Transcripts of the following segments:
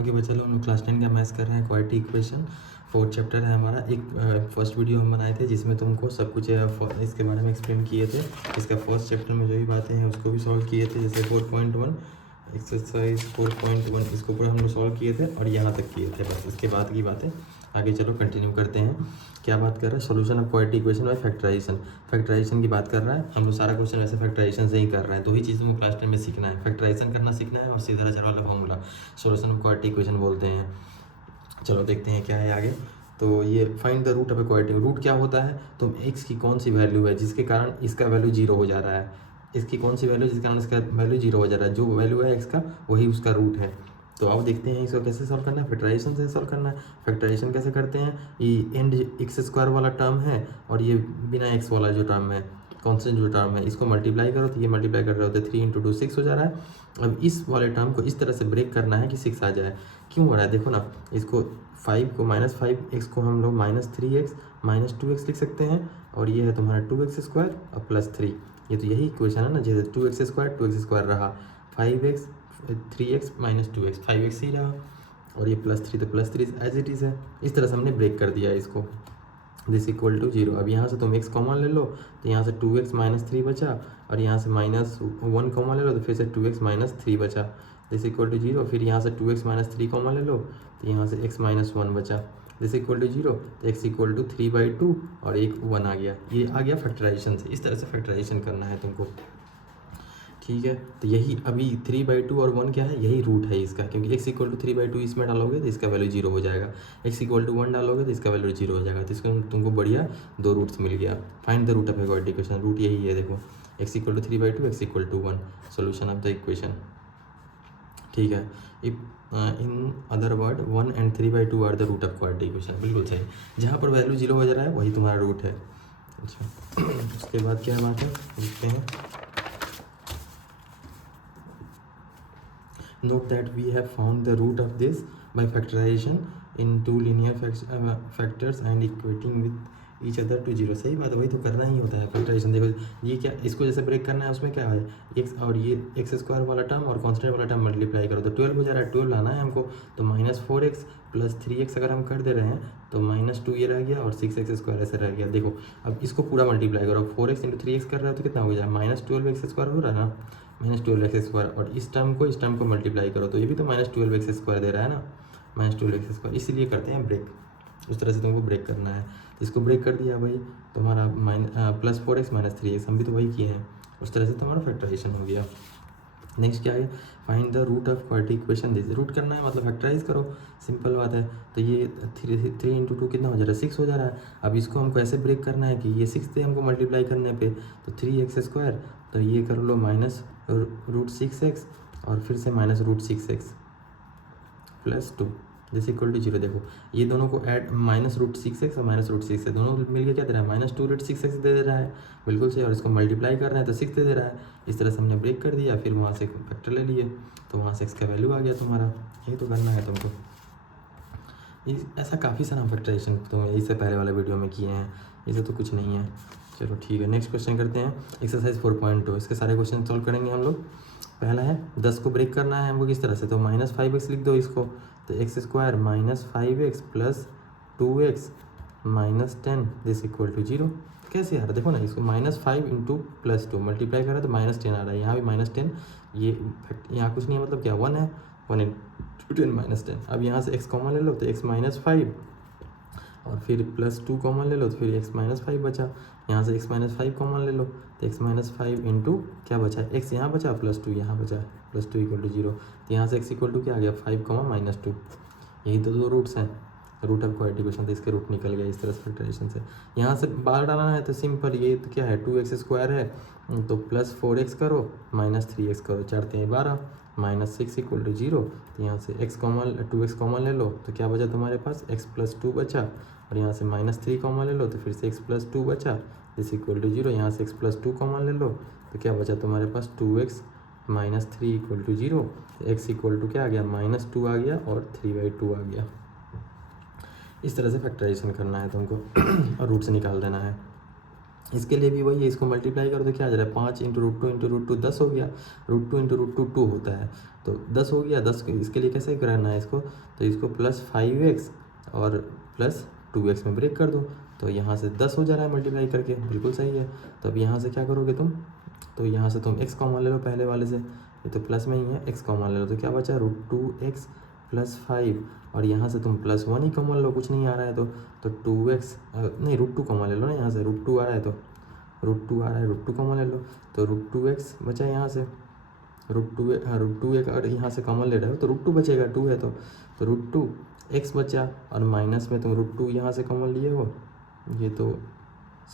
Okay बच्चा लोग, हम लोग क्लास 10 का मैथ्स कर रहे हैं, क्वाड्रेटिक इक्वेशन 4th चैप्टर है हमारा। एक फर्स्ट वीडियो हम बनाए थे जिसमें तुमको सब कुछ इसके बारे में एक्सप्लेन किए थे। इसका फर्स्ट चैप्टर में जो भी बातें हैं उसको भी सॉल्व किए थे, जैसे 4.1 एक्सरसाइज 4.1 इसको पूरा हम लोग सॉल्व किए थे और यहाँ तक किए थे। बस इसके बाद की बातें आगे चलो कंटिन्यू करते हैं। क्या बात कर रहा है? Solution of quadratic equation by factorisation. Factorisation की बात कर रहा है। हम लोग सारा क्वेश्चन वैसे फैक्टराइजेशन से ही कर रहे हैं। दो ही चीज़ में क्लास 10 में सीखना है, फैक्टराइजेशन करना सीखना है और सीधा चर वाला formula solution of quadratic equation बोलते हैं। चलो देखते हैं क्या है आगे। तो ये find the root of a quadratic. Root क्या होता है? तो एक्स की कौन सी वैल्यू है जिसके कारण इसका वैल्यू जीरो हो जा रहा है, इसकी कौन सी वैल्यू जिसके कारण इसका वैल्यू जीरो हो जा रहा है। जो वैल्यू है एक्स का वही उसका रूट है। तो अब देखते हैं इसको कैसे सॉल्व करना है। फैक्टराइजेशन से सॉल्व करना है। फैक्टराइजेशन कैसे करते हैं? ये एंड एक्स स्क्वायर वाला टर्म है और ये बिना एक्स वाला जो टर्म है, कॉन्स्टेंट जो टर्म है, इसको मल्टीप्लाई करो तो ये मल्टीप्लाई कर रहे होते हैं 3 × 2 6 हो जा रहा है। अब इस वाले टर्म को इस तरह से ब्रेक करना है कि 6 आ जाए। क्यों हो रहा है देखो ना, इसको 5 को -5x को हम लोग -3x -2x लिख सकते हैं और ये है तुम्हारा 2x² और +3। ये तो यही इक्वेशन है ना, जैसे 2x² रहा, 5x 3x -2x 5x ही रहा और ये +3 तो +3 एज इट इज़ है। इस तरह से हमने ब्रेक कर दिया इसको। This equal to 0। अब यहाँ से तुम x कॉमन ले लो तो यहाँ से 2x -3 बचा और यहाँ से -1 कॉमन ले लो तो फिर से 2x -3 बचा। This equal to 0। फिर यहाँ से 2x -3 कॉमन ले लो तो यहाँ से x -1 बचा। दिस इक्वल टू 0 तो x इक्वल टू 3/2 और एक 1 आ गया। ये आ गया फैक्टराइजेशन से। इस तरह से फैक्टराइजेशन करना है तुमको, ठीक है। तो यही अभी 3/2 और 1 क्या है, यही रूट है इसका, क्योंकि x इक्वल टू 3/2 इसमें डालोगे तो इसका वैल्यू 0 हो जाएगा, x इक्वल टू 1 डालोगे तो इसका वैल्यू 0 हो जाएगा। तो इसको तुमको बढ़िया दो रूट्स मिल गया। Find the root of a quadratic equation. Root यही है देखो, x equal to 3/2 x equal to 1 solution of the equation, ठीक है। In other word 1 and 3/2 are the root of quadratic equation. बिल्कुल सही, जहाँ पर वैल्यू 0 हो जा रहा है वही तुम्हारा रूट है। अच्छा उसके बाद क्या बात है देखते हैं। Note that we have found the root of this by factorization in two linear factors and equating with each other to 0। सही बात है, वही तो करना ही होता है फैक्टराइजेशन। देखो ये क्या, इसको जैसे ब्रेक करना है उसमें क्या है, x और ये x² वाला टर्म और कॉन्स्टेंट वाला टर्म मल्टीप्लाई करो तो 12 हो जा रहा है। 12 लाना है हमको, तो -4x + 3x अगर हम कर दे रहे हैं तो -2 ये रह गया और 6x² ऐसे रह गया। देखो अब इसको पूरा मल्टीप्लाई करो, 4x × 3x कर रहे हो तो कितना हो जाए, -12x² हो रहा है ना, -12x² और इस टर्म को मल्टीप्लाई करो तो ये भी तो -12x² दे रहा है ना, -12x²। इसीलिए करते हैं ब्रेक, उस तरह से तुमको ब्रेक करना है। तो इसको ब्रेक कर दिया भाई तुम्हारा +4x -3x, हम भी तो वही किए हैं। उस तरह से तुम्हारा फैक्टराइजेशन हो गया। नेक्स्ट क्या है, find the root of quadratic equation. This root करना है मतलब फैक्टराइज करो, सिंपल बात है। तो ये 3 × 2 कितना हो जा रहा है, 6 हो जा रहा है। अब इसको हमको ऐसे ब्रेक करना है कि ये 6 थे हमको मल्टीप्लाई करने पे, तो 3x², तो ये कर लो -√6x और फिर से -√6x +2 दिस इक्वल टू 0। देखो ये दोनों को ऐड -√6x और -√6x दोनों मिलकर क्या दे रहा है, -2√6x दे रहा है। बिल्कुल सही, और इसको मल्टीप्लाई कर रहे हैं तो 6 दे रहा है। इस तरह से हमने ब्रेक कर दिया, फिर वहाँ से फैक्टर ले लिए तो वहाँ से x का वैल्यू आ गया तुम्हारा। यही तो करना है तुमको। ऐसा काफ़ी सारा फैक्टराइजेशन तो इससे पहले वाले वीडियो में किए हैं, इसे तो कुछ नहीं है। चलो ठीक है, नेक्स्ट क्वेश्चन करते हैं। एक्सरसाइज 4.2, इसके सारे क्वेश्चन सॉल्व करेंगे हम लोग। पहला है 10 को ब्रेक करना है हमको किस तरह से, तो -5x लिख दो इसको, तो x² -5x + 2x -10 this equal to 0। कैसे यार, देखो ना इसको -5 × +2 मल्टीप्लाई कर रहा है तो -10 आ रहा है, यहाँ भी -10, ये यहाँ कुछ नहीं है मतलब क्या 1 है, 1 × 10 -10। अब यहाँ से x कॉमन ले लो तो x -5 और फिर +2 कॉमन ले लो तो फिर x -5 बचा। यहाँ से x -5 कॉमन ले लो तो x -5 × क्या बचा, x यहाँ बचा +2 यहाँ बचा, +2 = 0। तो यहाँ से x इक्वल टू क्या आ गया, 5, -2। यही तो दो रूट्स हैं, रूट ऑफ क्वाड्रेटिक इक्वेशन। तो इसके रूट निकल गया इस तरह से फैक्टराइजेशन से। यहाँ से बाहर डालना है तो सिंपल, ये तो क्या है 2x² है तो +4x करो -3x करो, 4 × 3 = 12 -6 = 0। तो यहाँ से x 2x कॉमन ले लो तो क्या बचा तुम्हारे पास, x + 2 बचा और यहाँ से -3 कॉमन ले लो तो फिर से x + 2 बचा दिस इक्वल टू 0। यहाँ से x + 2 कॉमन ले लो तो क्या बचा तुम्हारे पास, 2x -3 = 0। तो x इक्वल टू क्या आ गया, -2 आ गया और 3/2 आ गया। इस तरह से फैक्टराइजेशन करना है तुमको और रूट से निकाल देना है। इसके लिए भी वही है, इसको मल्टीप्लाई करो तो क्या आ जा रहा है, 5 इंटू रूट टू 10 हो गया, root two into root two 2 होता है, तो 10 हो गया। 10 इसके लिए कैसे करना है इसको, तो इसको प्लस 5x और प्लस 2x में ब्रेक कर दो, तो यहाँ से 10 हो जा रहा है मल्टीप्लाई करके, बिल्कुल सही है। तो अब यहाँ से क्या करोगे तुम, तो यहाँ से तुम x कॉमन ले लो पहले वाले से, ये तो प्लस में ही है, x कॉमन ले लो तो क्या बचा, रूट 2x प्लस 5, और यहाँ से तुम प्लस 1 ही कॉमन लो, कुछ नहीं आ रहा है तो 2x नहीं रूट 2 कॉमन ले लो ना, यहाँ से रूट 2 आ रहा है तो रूट 2 आ रहा है, रूट 2 कॉमन ले लो, तो रूट 2x बचा यहाँ से, रूट 2 एक और यहाँ से कॉमन ले रहे हो तो रूट 2 बचेगा, 2 है तो रूट 2 x बचा, और माइनस में तुम रूट 2 यहाँ से कॉमन लिए हो, ये तो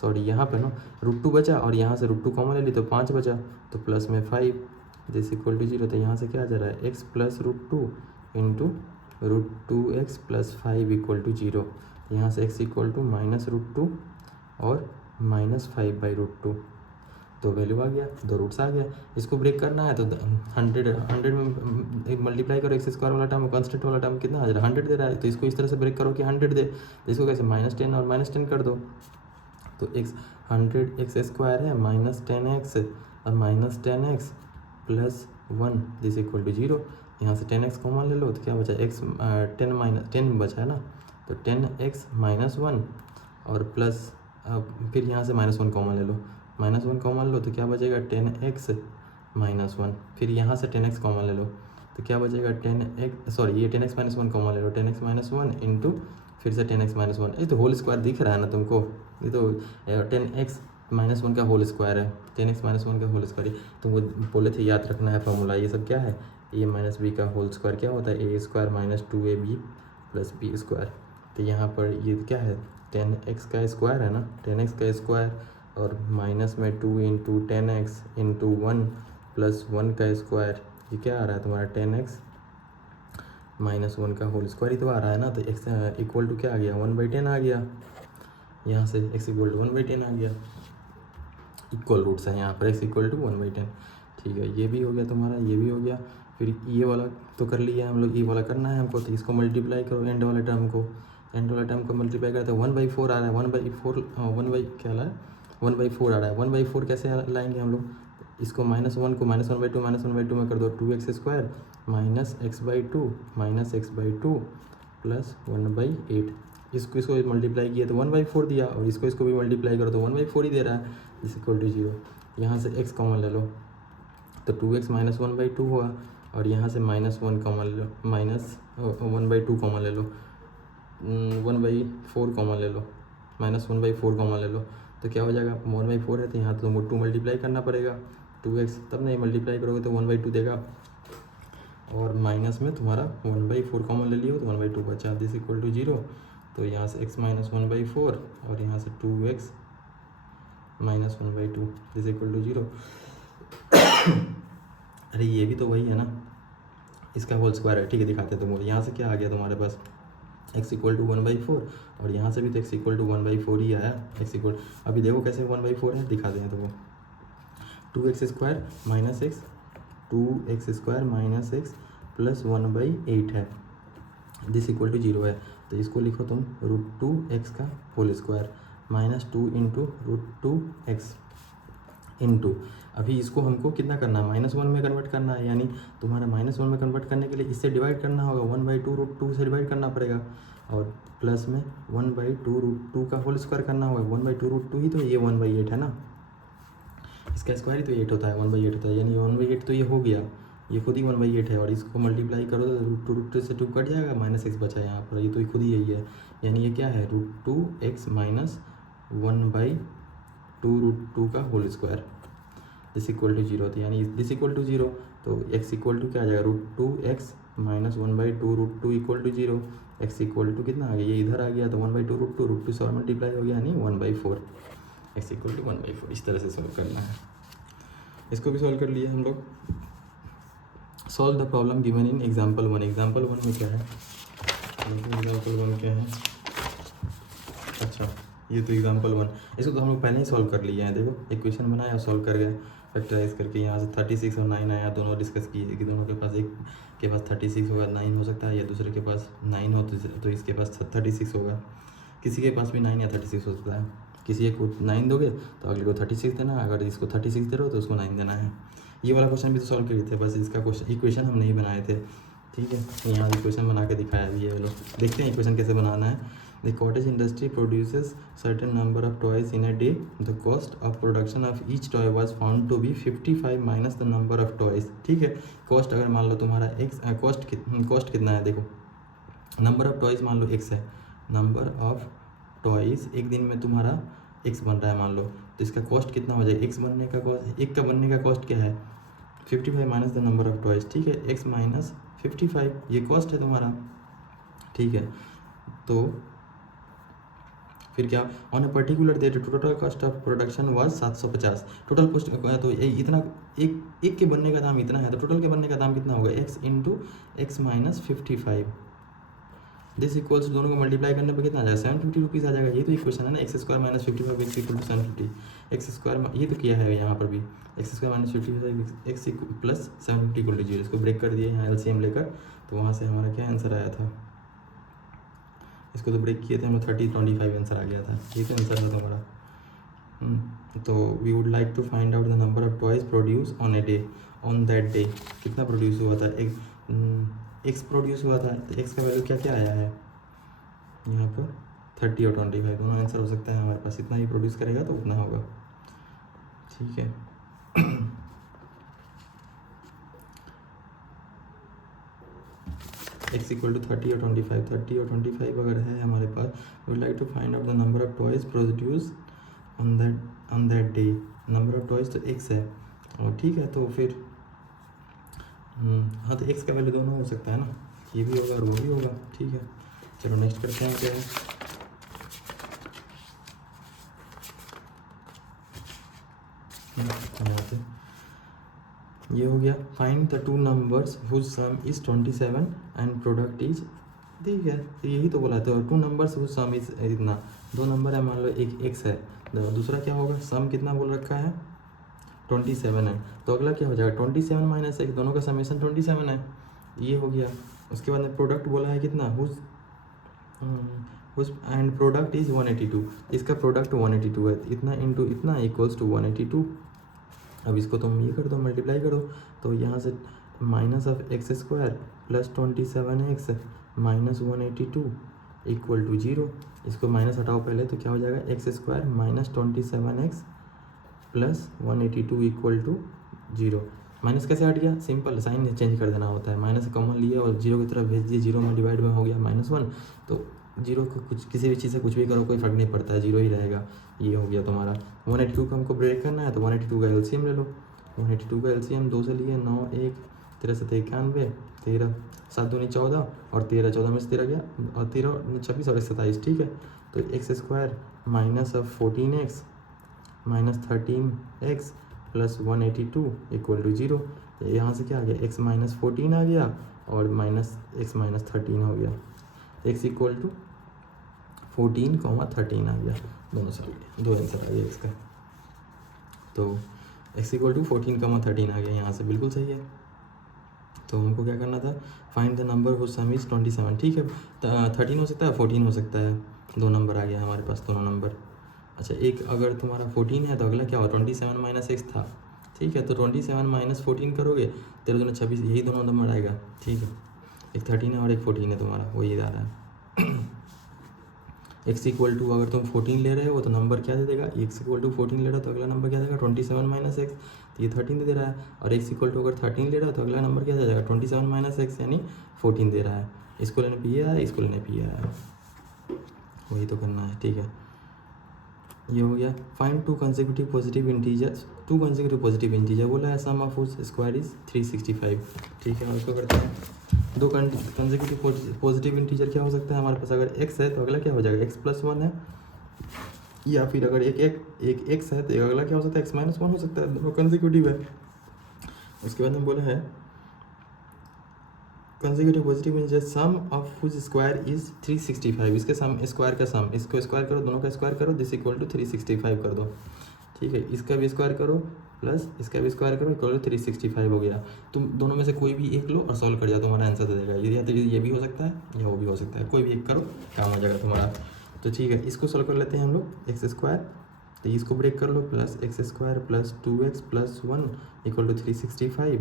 सॉरी यहाँ पे ना रूट 2 बचा और यहाँ से रूट 2 कॉमन ले ली तो 5 बचा, तो प्लस में 5 दिस इक्वल टू 0, तो यहाँ से क्या आ जा रहा है, x plus root 2 into root 2x plus 5 equal to 0, यहाँ से x equal to minus root 2 और माइनस 5 बाई रूट 2, तो वैल्यू आ गया, 2 रूट्स आ गया। इसको ब्रेक करना है तो 100 में मल्टीप्लाई करो, एक्स स्क्वायर वाला टर्म कॉन्स्टेंट वाला टर्म कितना आ जा रहा है, 100 दे रहा है, तो इसको इस तरह से ब्रेक करो कि 100 दे, तो इसको कैसे -10 और -10 कर दो, तो x स्क्वायर है -10x और -10x plus 1 this equal to 0, यहाँ से 10x कॉमन ले लो तो क्या बचा, x 10 बचा है ना, तो 10x माइनस 1 और प्लस फिर यहाँ से -1 कॉमन ले लो, -1 कॉमन लो तो क्या बचेगा, 10x माइनस 1, फिर यहाँ से 10x कॉमन ले लो तो क्या बचेगा, 10x सॉरी ये 10x माइनस 1 कॉमन ले लो, 10x माइनस 1 इंटू फिर से 10x माइनस 1, ये तो होल स्क्वायर दिख रहा है ना तुमको, ये तो 10x माइनस 1 का होल स्क्वायर है, 10x माइनस 1 का होल स्क्वायर, तुमको बोले थे याद रखना है फॉर्मूला, ये सब क्या है, a माइनस बी का होल स्क्वायर क्या होता है, a square minus 2ab plus B square, तो यहाँ पर ये क्या है, 10x का स्क्वायर है ना, 10x का स्क्वायर और माइनस में 2 इंटू 10x इंटू 1 प्लस 1 का स्क्वायर, ये क्या आ रहा है तुम्हारा 10x माइनस 1 का होल स्क्वायर ही तो आ रहा है ना, तो x इक्वल टू क्या आ गया, 1/10 आ गया, यहाँ से x इक्वल टू 1/10 आ गया, इक्वल रूट्स है यहाँ पर, x इक्वल टू 1/10, ठीक है, ये भी हो गया तुम्हारा, ये भी हो गया, फिर ये वाला तो कर लिया हम लोग, ये वाला करना है हमको, तो इसको मल्टीप्लाई करो एंड वाले टर्म को, एंड वाला टर्म को मल्टीप्लाई करते हैं, 1/4 आ रहा है, 1/4 क्या आ रहा है, 1/4 आ रहा है, 1/4 कैसे लाएंगे हम लोग, इसको -1 को -1/2 में कर दो, 2x square minus x/2 plus 1/8, इसको मल्टीप्लाई किया तो 1/4 दिया, और इसको भी मल्टीप्लाई करो तो 1/4 ही दे रहा है, इस इक्वल टू 0, यहाँ से x कॉमन ले लो तो 2x माइनस 1/2 हुआ, और यहाँ से -1 कॉमन ले लो, -1/2 कॉमन ले लो, 1/4 कॉमन ले लो, -1/4 कॉमन ले लो, तो क्या हो जाएगा, 1/4 है तो यहाँ तो तुमको 2 मल्टीप्लाई करना पड़ेगा, 2x तब नहीं मल्टीप्लाई करोगे तो 1/2 देगा, और माइनस में तुम्हारा 1/4 कॉमन ले लियो तो 1/2 बचा, दिस इक्वल टू 0, तो यहाँ से x माइनस 1/4 और यहाँ से 2x minus 1/2 this equal to 0। अरे ये भी तो वही है ना, इसका होल स्क्वायर है, ठीक है दिखाते हैं तुमको, यहाँ से क्या आ गया तुम्हारे पास, x इक्वल टू 1/4 और यहाँ से भी तो x इक्वल टू 1/4 ही आया, x इक्वल अभी देखो कैसे 1/4 है, दिखाते हैं तुमको, 2x square minus x, 2x square minus x plus 1/8 है, दिस इक्वल टू 0 है, तो इसको लिखो तुम √2x का whole square minus 2 into √2x into, अभी इसको हमको कितना करना है, -1 में कन्वर्ट करना है, यानी तुम्हारा -1 में कन्वर्ट करने के लिए इससे डिवाइड करना होगा, 1/2 √2 से डिवाइड करना पड़ेगा, और प्लस में 1/2 √2 का होल स्क्वायर करना होगा, 1/2 √2 ही तो ये 1/8 है ना, इसका स्क्वायर ही तो 8 होता है, 1/8 होता है, यानी 1/8 तो ये हो गया, ये खुद ही 1/8 है, और इसको मल्टीप्लाई करो तो √2 से 2 कट जाएगा, -x बचा यहाँ पर, ये तो खुद ही यही है, यानी ये क्या है √2x माइनस 1/2 √2 का whole square this equal to 0, तो यानी दिस इक्वल टू 0, तो x इक्वल टू क्या आ जाएगा, √2x minus 1/2 √2 equal to 0, x equal to कितना आ गया, ये इधर आ गया तो 1/2 √2 से और मल्टीप्लाई हो गया, यानी 1/4, x इक्वल टू 1/4, इस तरह से सॉल्व करना है, इसको भी सॉल्व कर लिया हम लोग। Solve the problem given in example 1, example 1 में क्या है, एग्जाम्पल 1 क्या है, अच्छा ये तो एग्जाम्पल 1, इसको तो हम लोग पहले ही सॉल्व कर लिए हैं, देखो इक्वेशन बनाया सॉल्व कर गए, फैक्टराइज करके यहाँ से 36 और 9 आया, दोनों डिस्कस किए कि दोनों के पास, एक के पास 36 होगा 9 हो सकता है, या दूसरे के पास 9 हो तो इसके पास 36 होगा, किसी के पास भी 9 या 36 हो सकता है, किसी एक को 9 दोगे तो अगले को 36 देना है, अगर इसको 36 दे रहे हो तो उसको 9 देना है। ये वाला क्वेश्चन भी तो सॉल्व किए थे, बस इसका क्वेश्चन इक्वेशन हम नहीं बनाए थे, ठीक है। यहाँ इक्वेशन बना के दिखाया भी है, लोग देखते हैं इक्वेशन कैसे बनाना है। The cottage industry produces certain number of toys in a day, the cost of production of each toy was found to be 55 minus the number of toys, ठीक है। कॉस्ट अगर मान लो तुम्हारा एक्स, कॉस्ट कितना है, देखो नंबर ऑफ टॉयज मान लो x है, नंबर ऑफ टॉयज एक दिन में तुम्हारा एक्स बन रहा है मान लो, तो इसका कॉस्ट कितना हो जाएगा, एक्स बनने का कॉस्ट, एक का बनने का कॉस्ट क्या है 55 minus the number of toys, ठीक है। एक्स माइनस 55 ये कॉस्ट है तुम्हारा, ठीक है। तो फिर क्या, on a particular day total cost of production was 750, total cost तो इतना एक के बनने का दाम इतना है, तो टोटल के बनने का दाम कितना होगा, x into x minus 55, this equals दोनों को मल्टीप्लाई करने पर कितना आ जाएगा 750 रुपीज़ आ जाएगा। ये तो इक्वेशन है ना, X square minus 55 X equal to 750, X square ये तो किया है यहाँ पर भी, X square minus 55 X plus 750 equal to 0, इसको ब्रेक कर दिए यहाँ एलसीएम लेकर, तो वहाँ से हमारा क्या आंसर आया था, इसको तो ब्रेक किए थे हम 3025 आंसर आ गया था, ये तो आंसर था तुम्हारा। तो we would like to find out the number of toys produce on a day, on that day कितना प्रोड्यूस हुआ था, एक्स प्रोड्यूस हुआ था, तो एक्स का वैल्यू क्या क्या आया है यहाँ पर 30 और 25 दोनों आंसर हो सकता है हमारे पास, इतना ही प्रोड्यूस करेगा तो उतना होगा, ठीक है। एक्स इक्वल टू 30 और 25, 30 और 25 अगर है हमारे पास, we like to find out the number of toys produce on that day, number of toys तो एक्स है, और ठीक है तो फिर हाँ, तो एक्स का वैल्यू दोनों हो सकता है ना, ये भी होगा और वो भी होगा, ठीक है। चलो नेक्स्ट करते हैं क्या है, ये हो गया, find the two numbers whose sum is 27 and product is, ठीक है, तो यही तो बोला, तो two numbers whose sum is इतना, दो नंबर है मान लो, एक एक्स है, दूसरा क्या होगा, सम कितना बोल रखा है 27 है, तो अगला क्या हो जाएगा 27 माइनस एक, दोनों का समेशन 27 है, ये हो गया। उसके बाद में प्रोडक्ट बोला है कितना, हुज एंड प्रोडक्ट इज 182, इसका प्रोडक्ट 182 है, इतना इंटू इतना इक्वल्स टू 182। अब इसको तुम ये कर दो, मल्टीप्लाई करो, तो यहाँ से minus of X square plus 27x minus 182 equal to 0, इसको माइनस हटाओ पहले, तो क्या हो जाएगा X square minus 27x plus 182 equal to 0। Minus कैसे हट गया, सिंपल साइन चेंज कर देना होता है, माइनस कॉमन लिया और 0 की तरफ भेज दिए, 0 में डिवाइड में हो गया -1, तो 0 को कुछ किसी भी चीज़ से कुछ भी करो कोई फर्क नहीं पड़ता है, 0 ही रहेगा। ये हो गया तुम्हारा 182 को हमको ब्रेक करना है, तो 182 का एलसीएम ले लो, 182 का एलसीएम 2 से लिए 9 1 13 7 91 13 7 दूनी 14 और 13 14 में से 13 गया और 13 26 और 27, ठीक है। तो X square minus of 14x minus 13x plus 182 equal to 0, यहाँ से क्या आ गया x माइनस 14 आ गया और माइनस x माइनस 13 हो गया, x इक्वल टू 14,13 आ गया, दोनों से दो आंसर आ गया इसका, तो x इक्वल टू 14,13 आ गया, यहाँ से बिल्कुल सही है। तो हमको क्या करना था, find the number whose sum is 27, ठीक है, 13 हो सकता है 14 हो सकता है, दो नंबर आ गया हमारे पास, दोनों नंबर। अच्छा, एक अगर तुम्हारा 14 है तो अगला क्या हो 27 माइनस x था, ठीक है, तो 27 माइनस 14 करोगे 13 दूनी 26, यही दोनों नंबर आएगा, ठीक है। एक 13 है और एक 14 है तुम्हारा, वही आ रहा है। x इक्वल टू अगर तुम 14 ले रहे हो तो नंबर क्या दे देगा, x इक्वल टू 14 ले रहे हो तो अगला नंबर क्या देगा 27 माइनस x, तो ये 13 दे रहा है, और x इक्वल टू अगर 13 ले रहा है तो अगला नंबर क्या दे जाएगा 27 माइनस x यानी 14 दे रहा है। इसको लेने पे ये आया, इसको लेने पे ये आया, वही तो करना है, ठीक है। ये हो गया, find to consecutive positive integers, to consecutive positive integer बोला है, sum of whose square is 365, ठीक है। उसको करते हैं, दो कंसेक्यूटिव पॉजिटिव इंटीजर क्या हो सकता है हमारे पास, अगर x है तो अगला क्या हो जाएगा x प्लस 1 है, या फिर अगर एक x है तो अगला क्या हो सकता है x माइनस 1 हो सकता है, दोनों कंसेक्यूटिव है। उसके बाद में बोला है consecutive positive integer sum of whose square is 365, इसके सम स्क्वायर का सम, इसको स्क्वायर करो, दोनों का स्क्वायर करो, दिस इक्वल टू 365 कर दो, ठीक है। इसका भी स्क्वायर करो प्लस इसका भी स्क्वायर करो इक्वल टू 365 हो गया। तुम दोनों में से कोई भी एक लो और सॉल्व कर जाओ, तुम्हारा आंसर दे देगा, या तो ये भी हो सकता है या वो भी हो सकता है, कोई भी एक करो काम हो जाएगा तुम्हारा। तो ठीक है, इसको सॉल्व कर लेते हैं हम लोग। एक्स स्क्वायर, तो इसको ब्रेक कर लो, plus x square plus 2x plus 1 equal to 365।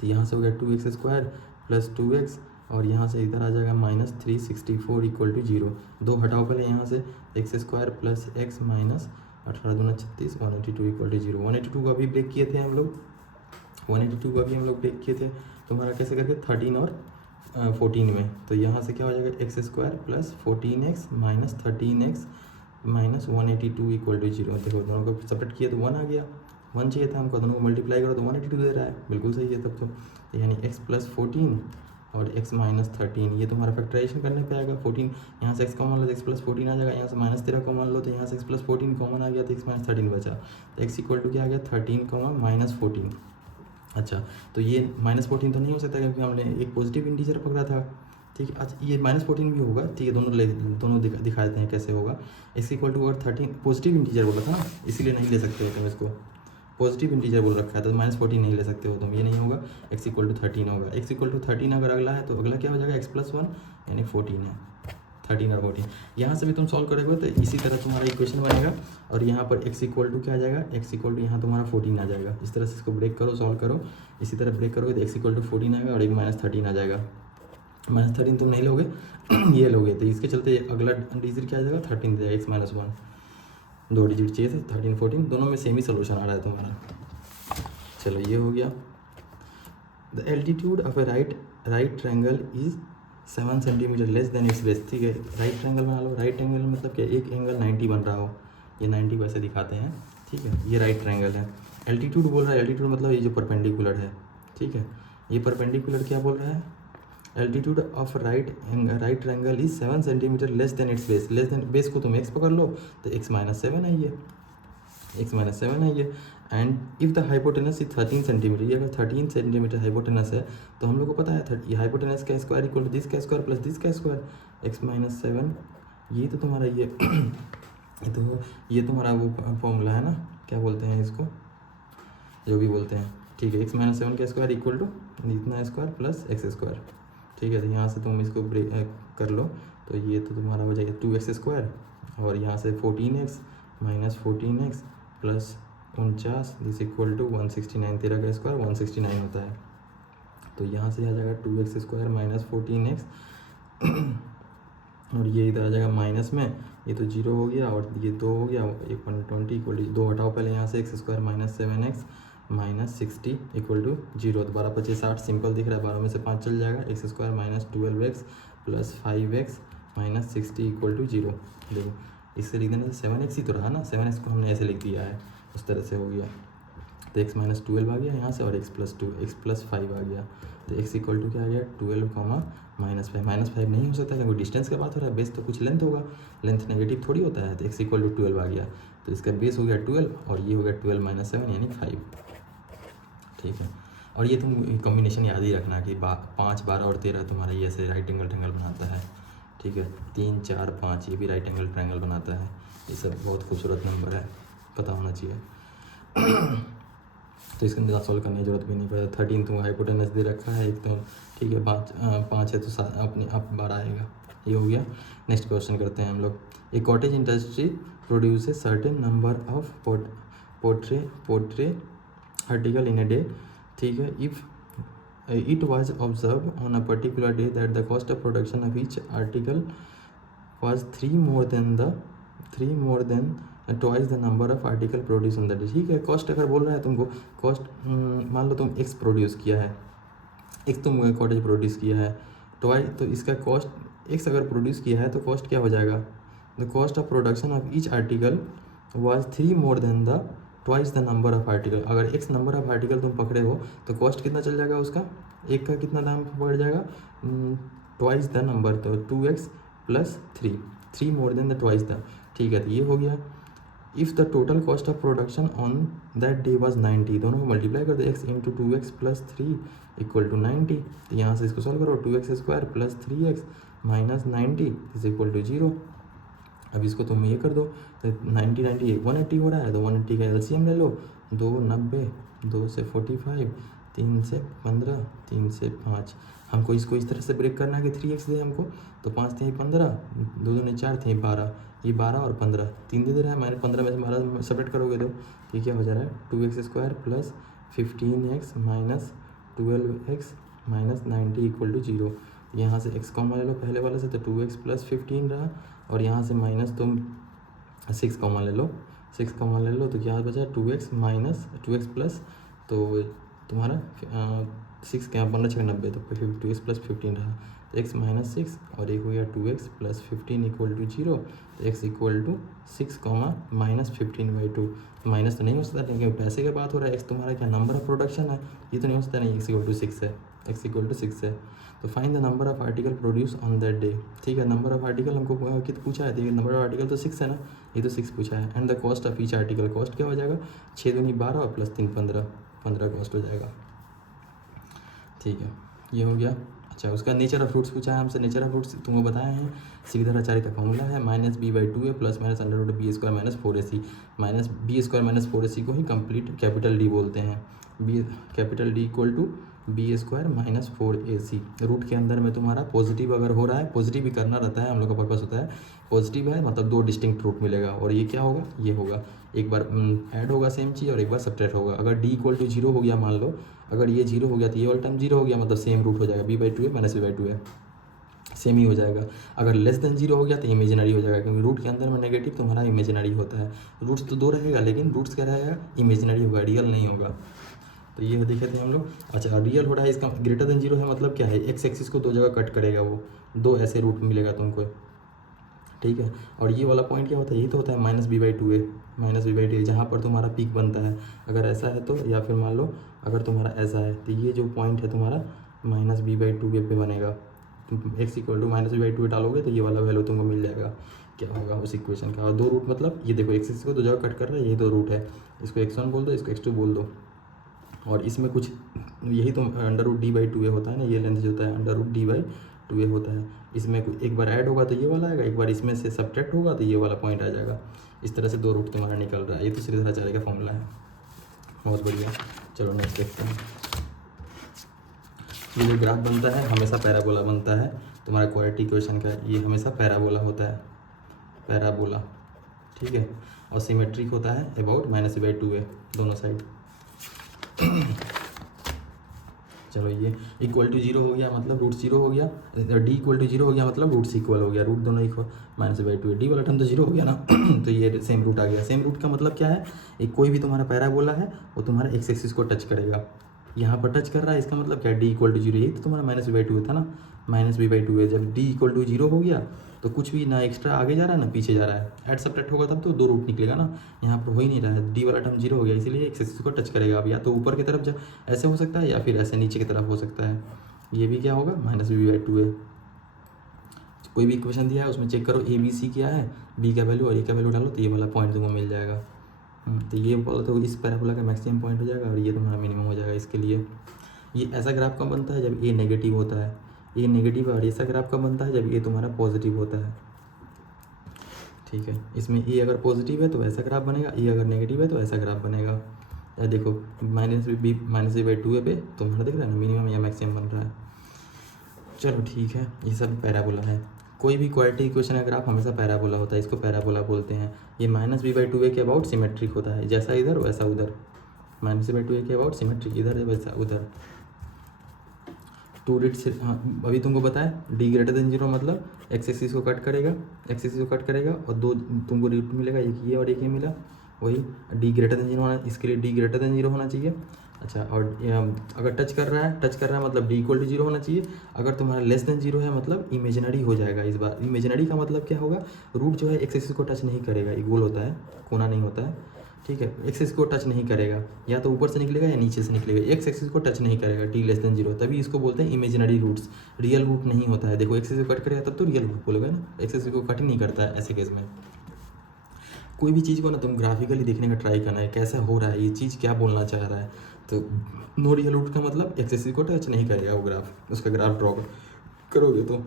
तो यहाँ से हो गया 2x स्क्वायर प्लस 2x, और यहाँ से इधर आ जाएगा माइनस 364 इक्वल टू 0। 2 हटाओ पहले यहाँ से, X square plus x minus 18 दूना 36, 182 इक्वल टू 0। 182 को अभी ब्रेक किए थे हम लोग, 182 को अभी हम लोग ब्रेक किए थे तुम्हारा कैसे करके 13 और 14 में। तो यहाँ से क्या हो जाएगा, X square plus 14x minus 13x minus 182 equal to 0। देखो दोनों को सेपरेट किया तो 1 आ गया, 1 चाहिए था हमको, दोनों को मल्टीप्लाई करो तो 182 दे रहा है, बिल्कुल सही है तब तो यानी x प्लस 14 और x माइनस 13, ये तुम्हारा फैक्टराइजेशन करने पे आएगा। 14 यहाँ से x कॉमन लो तो x प्लस 14 आ जाएगा, यहाँ से माइनस 13 कॉमन लो तो यहाँ से x प्लस 14 कॉमन आ गया तो x माइनस 13 बचा। तो x इक्वल टू क्या आ गया 13 कॉमन माइनस 14। अच्छा, तो ये माइनस 14 तो नहीं हो सकता क्योंकि हमने एक पॉजिटिव इंटीजर पकड़ा था, ठीक है। अच्छा, ये माइनस 14 भी होगा, ठीक है, दोनों दिखा देते हैं कैसे होगा। x इक्वल टू अगर 13 पॉजिटिव इंटीजर बोला था ना, इसीलिए नहीं ले सकते हो तुम इसको, पॉजिटिव इंटीजर बोल रखा है तो माइनस 14 नहीं ले सकते हो तुम, ये नहीं होगा। x इक्वल टू 13 होगा, x इक्वल टू 13 अगर अगला है तो अगला क्या हो जाएगा x प्लस 1 यानी 14 है, 13 और 14। यहाँ से भी तुम सॉल्व करोगे तो इसी तरह तुम्हारा इक्वेशन बनेगा, और यहाँ पर x इक्वल टू क्या आ जाएगा, x इक्वल टू यहाँ तुम्हारा 14 आ जाएगा। इस तरह से इसको ब्रेक करो, सॉल्व करो, इसी तरह ब्रेक करोगे तो x इक्वल टू 14 आएगा और एक माइनस 13 आ जाएगा। माइनस 13 तुम नहीं लोगे ये लोगे, तो इसके चलते अगला डिजिट क्या आ जाएगा 13 दे जाएगा, x माइनस 1, 2 डिजिट चाहिए थे, 13 14 दोनों में सेम ही सोल्यूशन आ रहा है तुम्हारा। चलो ये हो गया। The altitude of A right triangle is 7 centimetre less than it's base, ठीक है। राइट ट्रायंगल बना लो, राइट ट्रायंगल मतलब क्या, एक एंगल 90 बन रहा हो, ये 90 वैसे दिखाते हैं, ठीक है, ये राइट ट्रायंगल है। एल्टीट्यूड बोल रहा है, एल्टीट्यूड मतलब ये जो परपेंडिकुलर है, ठीक है, ये परपेंडिकुलर क्या बोल रहा है, altitude of right triangle is 7 centimetre less than it's base. Less than base को तुम x पकड़ लो तो x माइनस 7 है ये, x माइनस 7 है ये। And if the hypotenuse is 13 centimetre, ये अगर 13 सेंटीमीटर हाइपोटेनस है तो हम लोग को पता है ये हाइपोटेनस का स्क्वायर इक्वल टू दिस का स्क्वायर प्लस दिस का स्क्वायर, x माइनस 7, ये तो तुम्हारा ये तुम्हारा वो फॉर्मूला है ना, क्या बोलते हैं इसको, जो भी बोलते हैं, ठीक है। x माइनस 7 का स्क्वायर इक्वल टू इतना स्क्वायर प्लस एक्स स्क्वायर, ठीक है। तो यहाँ से तुम इसको ब्रेक कर लो तो ये तो तुम्हारा हो जाएगा 2x स्क्वायर, और यहाँ से 14x minus 14x plus 49 this equal to 169, 13 का स्क्वायर 169 होता है। तो यहाँ से आ जाएगा 2x स्क्वायर माइनस 14x और ये इधर आ जाएगा माइनस में, ये तो 0 हो गया और ये 2 हो गया, 120 इक्वल टू 2 हटाओ पहले यहाँ से, x square minus 7x minus 60 equal to 0। तो 12 25 60 सिंपल दिख रहा है, 12 में से 5 चल जाएगा, X square minus 12x plus 5x minus 60 equal to 0। देखो इससे लिख देना, 7x ही तो रहा ना, 7x को हमने ऐसे लिख दिया है, उस तरह से हो गया। तो x माइनस 12 आ गया यहाँ से और x प्लस 2 x प्लस 5 आ गया। तो x इक्वल टू क्या आ गया 12 कॉमा माइनस 5, माइनस 5 नहीं हो सकता क्योंकि डिस्टेंस का बात हो रहा है, बेस तो कुछ लेंथ होगा, लेंथ नेगेटिव थोड़ी होता है। तो x इक्वल टू 12 आ गया, तो इसका बेस हो गया 12 और ये हो गया 12 माइनस 7 यानी 5, ठीक है। और ये तुम कॉम्बिनेशन याद ही रखना कि 5 12 और 13 तुम्हारा ये ऐसे राइट एंगल ट्रायंगल बनाता है, ठीक है। 3 4 5 ये भी राइट एंगल ट्रायंगल बनाता है, ये सब बहुत खूबसूरत नंबर है, पता होना चाहिए। तो इसके अंदर सॉल्व करने की जरूरत भी नहीं पड़ेगी। 13 तुम हाइपोटेनस दे रखा है एक तो, ठीक है, 5 है तो अपने आप 12 आएगा, ये हो गया। नेक्स्ट क्वेश्चन करते हैं हम लोग। A cottage industry produce a certain number of pottery article in a day, ठीक है। If it was observe on a particular day that the cost of production of each article was 3 more than twice the number of article produce on the day, ठीक है। Cost अगर बोल रहा है तुमको, cost मान लो तुम x प्रोड्यूस किया है, x तुम कॉटेज प्रोड्यूस किया है ट्वाइस, तो इसका कॉस्ट x अगर प्रोड्यूस किया है तो कॉस्ट क्या हो जाएगा, the cost of production of each article was 3 more than the twice the number of article. अगर x नंबर ऑफ आर्टिकल तुम पकड़े हो तो कॉस्ट कितना चल जाएगा उसका, एक का कितना दाम पड़ जाएगा, ट्वाइस द नंबर, तो 2x plus 3 more than the twice the, ठीक है। तो ये हो गया। If the total cost of production on that day was 90, दोनों को मल्टीप्लाई कर दो, x into 2x plus 3 equal to 90। तो यहाँ से इसको सॉल्व करो, 2x square plus 3x minus 90 is equal to 0। अब इसको तुम ये कर दो, तो 90 180 हो रहा है, तो 180 का एलसीएम ले लो, 2 90, 2 से 45, 3 से 15, 3 से 5। हमको इसको इस तरह से ब्रेक करना है कि 3x दे हमको, तो 5 थे 15, 2 दूनी 4 थे 12, ये 12 और 15 3 दे रहा है। मैंने 15 में से 12 सेपरेट करोगे तो ये क्या हो जा रहा है 2x² plus 15x minus 12x minus 90 equal to 0। यहाँ से x कॉमन ले लो पहले वाले से, तो 2x प्लस 15 रहा, और यहाँ से माइनस तुम 6 कॉमन ले लो, 6 कॉमन ले लो तो क्या बचा 2x माइनस 2x प्लस, तो तुम्हारा 6 क्या 15 6 90, तो 2x प्लस 15 रहा, तो x माइनस 6 और एक हो गया 2x प्लस 15 इक्वल टू 0, तो x equal to 6 comma minus 15/2। Minus तो नहीं हो सकता क्योंकि पैसे की बात हो रहा है, x तुम्हारा क्या नंबर ऑफ प्रोडक्शन है, ये तो नहीं हो सकता, नहीं x इक्वल टू 6 है, x इक्वल टू 6 है। तो find the number of article produce on that day. ठीक है, नंबर ऑफ आर्टिकल हमको कितना पूछा है, देखिए नंबर ऑफ आर्टिकल तो 6 है ना, ये तो 6 पूछा है। And the cost of each article, cost क्या हो जाएगा 6 दूनी 12 और प्लस 3 15 कॉस्ट हो जाएगा। ठीक है, ये हो गया। अच्छा, उसका नेचर ऑफ फ्रूट्स पूछा है हमसे। नेचर ऑफ फ्रूट्स तुमको बताया है, श्रीधराचार्य का फॉर्मूला है -b/2a plus minus √b² minus 4ac। Minus b² minus 4ac को ही कंप्लीट कैपिटल डी बोलते हैं। B capital D equal to b² minus 4ac। Root के अंदर में तुम्हारा पॉजिटिव अगर हो रहा है, पॉजिटिव भी करना रहता है, हम लोग का पर्पस होता है पॉजिटिव है मतलब 2 डिस्टिंक्ट रूट मिलेगा, और ये क्या होगा, ये होगा एक बार ऐड होगा सेम चीज़ और एक बार सब्ट्रैक्ट होगा। अगर d इक्वल टू 0 हो गया, मान लो अगर ये 0 हो गया तो ये वाला टर्म 0 हो गया, मतलब सेम रूट हो जाएगा b/2a माइनस b/2a, सेम ही हो जाएगा। अगर लेस देन 0 हो गया तो इमेजिनरी हो जाएगा, क्योंकि रूट के अंदर में नेगेटिव तुम्हारा इमेजिनरी होता है। रूट्स तो 2 रहेगा लेकिन रूट्स क्या रहेगा, इमेजिनरी होगा, रियल नहीं होगा। तो ये देखे थे हम लोग। अच्छा, रियल हो रहा है, इसका ग्रेटर देन 0 है मतलब क्या है, एक्स एक्सिस को 2 जगह कट करेगा, वो 2 ऐसे रूट मिलेगा तुमको। ठीक है, और ये वाला पॉइंट क्या होता है, यही तो होता है -b/2a जहाँ पर तुम्हारा पीक बनता है। अगर ऐसा है तो, या फिर मान लो अगर तुम्हारा ऐसा है तो ये जो पॉइंट है तुम्हारा -b/2a पे बनेगा। तुम x इक्वल टू -b/2a डालोगे तो ये वाला वैल्यू तुमको मिल जाएगा। क्या होगा उस इक्वेशन का, 2 रूट मतलब ये देखो एक्सिस को 2 जगह कट कर रहा है, यही 2 रूट है, इसको x1 बोल दो, इसको x2 बोल दो। और इसमें कुछ यही तो √d/2a होता है ना, ये लेंथ जो होता है √d/2a होता है। इसमें एक बार ऐड होगा तो ये वाला आएगा, एक बार इसमें से सब्ट्रैक्ट होगा तो ये वाला पॉइंट आ जाएगा। इस तरह से 2 रूट तुम्हारा निकल रहा है। ये तो श्रीधराचार्य का फॉर्मूला है, बहुत बढ़िया। चलो नेक्स्ट देखते हैं। ये जो ग्राफ बनता है हमेशा पैराबोला बनता है, तुम्हारा क्वाड्रेटिक इक्वेशन का ये हमेशा पैराबोला होता है, पैराबोला। ठीक है, और सिमेट्रिक होता है अबाउट -b/2a दोनों साइड। चलो, ये इक्वल टू 0 हो गया मतलब रूट 0 हो गया, d इक्वल टू 0 हो गया मतलब रूट्स इक्वल हो गया, रूट दोनों इक्वल -b/2a। डी वाला टर्म तो 0 हो गया ना तो ये सेम रूट आ गया। सेम रूट का मतलब क्या है, एक कोई भी तुम्हारा पैराबोला है वो तुम्हारा एक्स एक्सिस को टच करेगा, यहाँ पर टच कर रहा है, इसका मतलब क्या है d इक्वल टू 0, यही तो तुम्हारा -b/2a था ना, -b/2a। जब d इक्वल टू 0 हो गया तो कुछ भी ना एक्स्ट्रा आगे जा रहा है ना पीछे जा रहा है, ऐड सब्ट्रैक्ट होगा तब तो 2 रूट निकलेगा ना, यहाँ पर हो ही नहीं रहा है, d वाला टर्म 0 हो गया, इसीलिए एक्स एक्सिस को टच करेगा। अब या तो ऊपर की तरफ जा ऐसे हो सकता है या फिर ऐसे नीचे की तरफ हो सकता है। ये भी क्या होगा -b/2a। कोई भी इक्वेशन दिया है उसमें चेक करो a b c क्या है, b का वैल्यू और a का वैल्यू डालो तो ये वाला पॉइंट तुमको मिल जाएगा। तो ये बोला तो इस पैराबोला का मैक्सिमम पॉइंट हो जाएगा और ये तुम्हारा मिनिमम हो जाएगा। इसके लिए ये ऐसा ग्राफ कब बनता है जब ए नेगेटिव होता है, ए नेगेटिव, और ऐसा ग्राफ कब बनता है जब ए तुम्हारा पॉजिटिव होता है। ठीक है, इसमें ए अगर पॉजिटिव है तो ऐसा ग्राफ बनेगा, ए अगर नेगेटिव है तो ऐसा ग्राफ बनेगा। या देखो -b/2a पे तुम्हारा दिख रहा है ना मिनिमम या मैक्सिमम बन रहा है। चलो ठीक है, ये सब पैराबोला है। कोई भी क्वाड्रेटिक इक्वेशन का ग्राफ हमेशा पैराबोला होता है, इसको पैराबोला बोलते हैं। ये -b/2a के अबाउट सिमेट्रिक होता है, जैसा इधर वैसा उधर, -b/2a के अबाउट सिमेट्रिक, इधर वैसा उधर। 2 डिट्स, हाँ अभी तुमको बताया d ग्रेटर देन 0 मतलब एक्स एक्सिस को कट करेगा, एक्स एक्सिस को कट करेगा और 2 तुमको रूट मिलेगा, एक ये और एक ये मिला, वही d ग्रेटर देन 0 होना, इसके लिए d ग्रेटर देन 0 होना चाहिए। अच्छा, और अगर टच कर रहा है मतलब d इक्वल टू 0 होना चाहिए। अगर तुम्हारा लेस देन 0 है मतलब इमेजिनरी हो जाएगा। इस बार इमेजिनरी का मतलब क्या होगा, रूट जो है एक्स एक्सिस को टच नहीं करेगा, ये गोल होता है, कोना नहीं होता है। ठीक है, एक्स एक्सिस को टच नहीं करेगा, या तो ऊपर से निकलेगा या नीचे से निकलेगा, एक्स एक्सिस को टच नहीं करेगा d लेस देन 0, तभी इसको बोलते हैं इमेजिनरी रूट्स। रियल रूट नहीं होता है, देखो एक्स एक्सिस को कट करेगा तब तो रियल रूट बोलेगा ना, एक्स एक्सिस को कट ही नहीं करता है ऐसे केस में। कोई भी चीज़ को ना तुम ग्राफिकली देखने का ट्राई करना है, कैसा हो रहा है ये चीज़, क्या बोलना चाह रहा है। तो नो रियल रूट का मतलब एक्स एक्सिस को टच नहीं करेगा वो ग्राफ, उसका ग्राफ ड्रॉ करोगे तो।